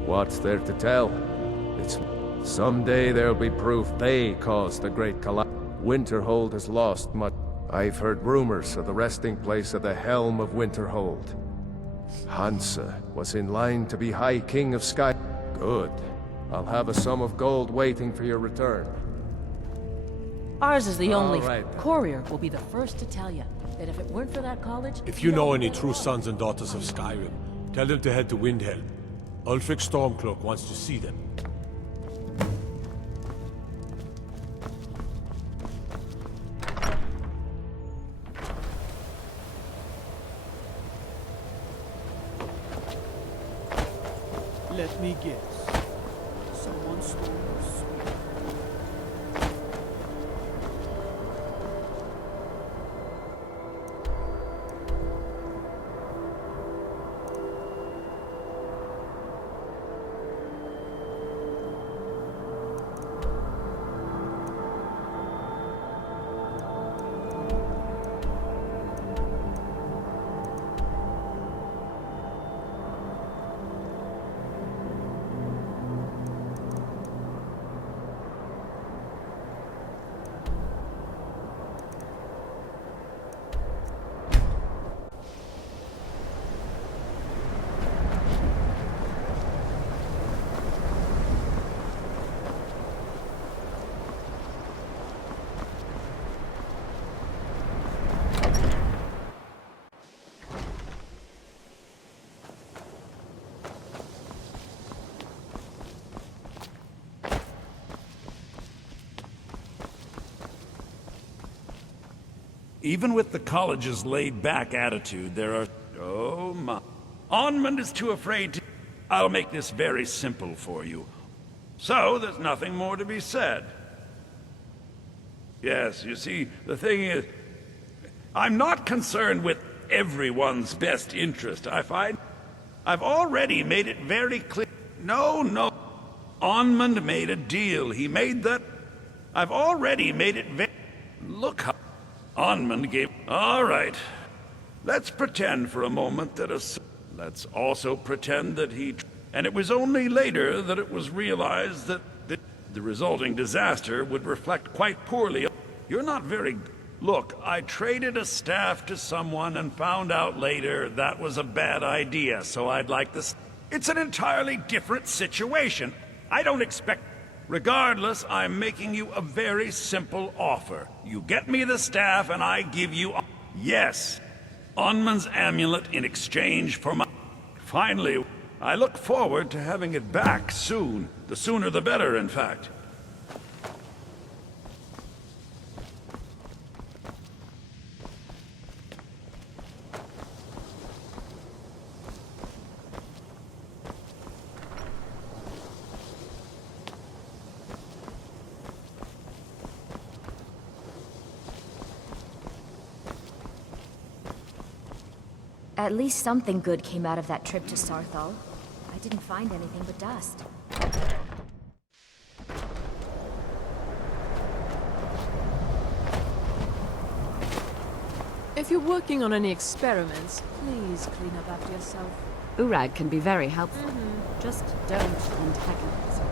What's there to tell? It's... Someday there'll be proof they caused the great collapse. Winterhold has lost much. I've heard rumors of the resting place of the Helm of Winterhold. Hansa was in line to be High King of Sky. Good. I'll have a sum of gold waiting for your return. Ours is the only... right. Courier will be the first to tell you that if it weren't for that college... If you know any true sons and daughters of Skyrim, tell them to head to Windhelm. Ulfric Stormcloak wants to see them. Let me guess. Someone stole your sweet. Even with the college's laid-back attitude, there are... Oh my... Onmund is too afraid to... I'll make this very simple for you. So, there's nothing more to be said. Yes, you see, the thing is... I'm not concerned with everyone's best interest. I find... I've already made it very clear... No. Onmund made a deal. He made that... I've already made it very... Look how... Onmund gave... All right. Let's pretend for a moment that Let's also pretend that he... And it was only later that it was realized that the resulting disaster would reflect quite poorly... You're not very... Look, I traded a staff to someone and found out later that was a bad idea, so I'd like this... It's an entirely different situation. I don't expect... Regardless, I'm making you a very simple offer. You get me the staff and I give you... Yes, Onmund's amulet in exchange for my... Finally, I look forward to having it back soon. The sooner the better, in fact. At least something good came out of that trip to Sarthal. I didn't find anything but dust. If you're working on any experiments, please clean up after yourself. Urag can be very helpful. Just don't antagonize her.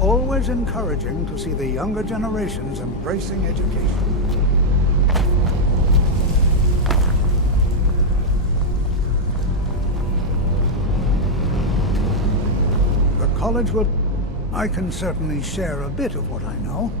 always encouraging to see the younger generations embracing education. The college will... I can certainly share a bit of what I know.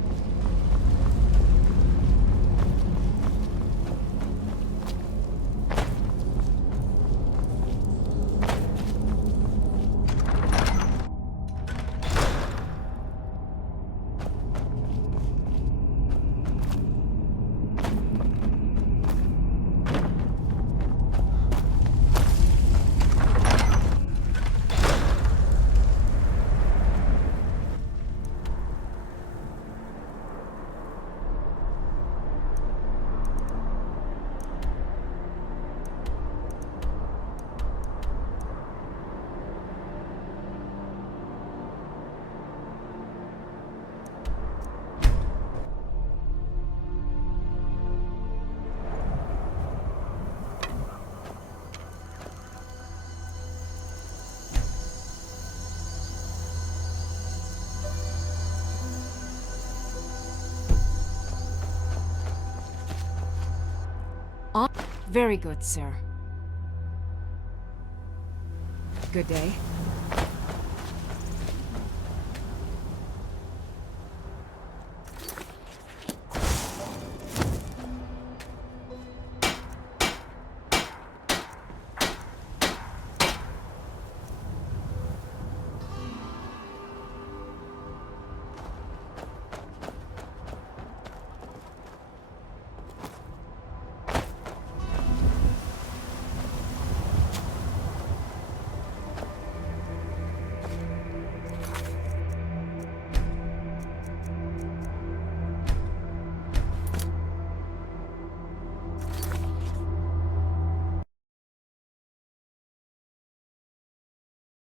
Very good, sir. Good day.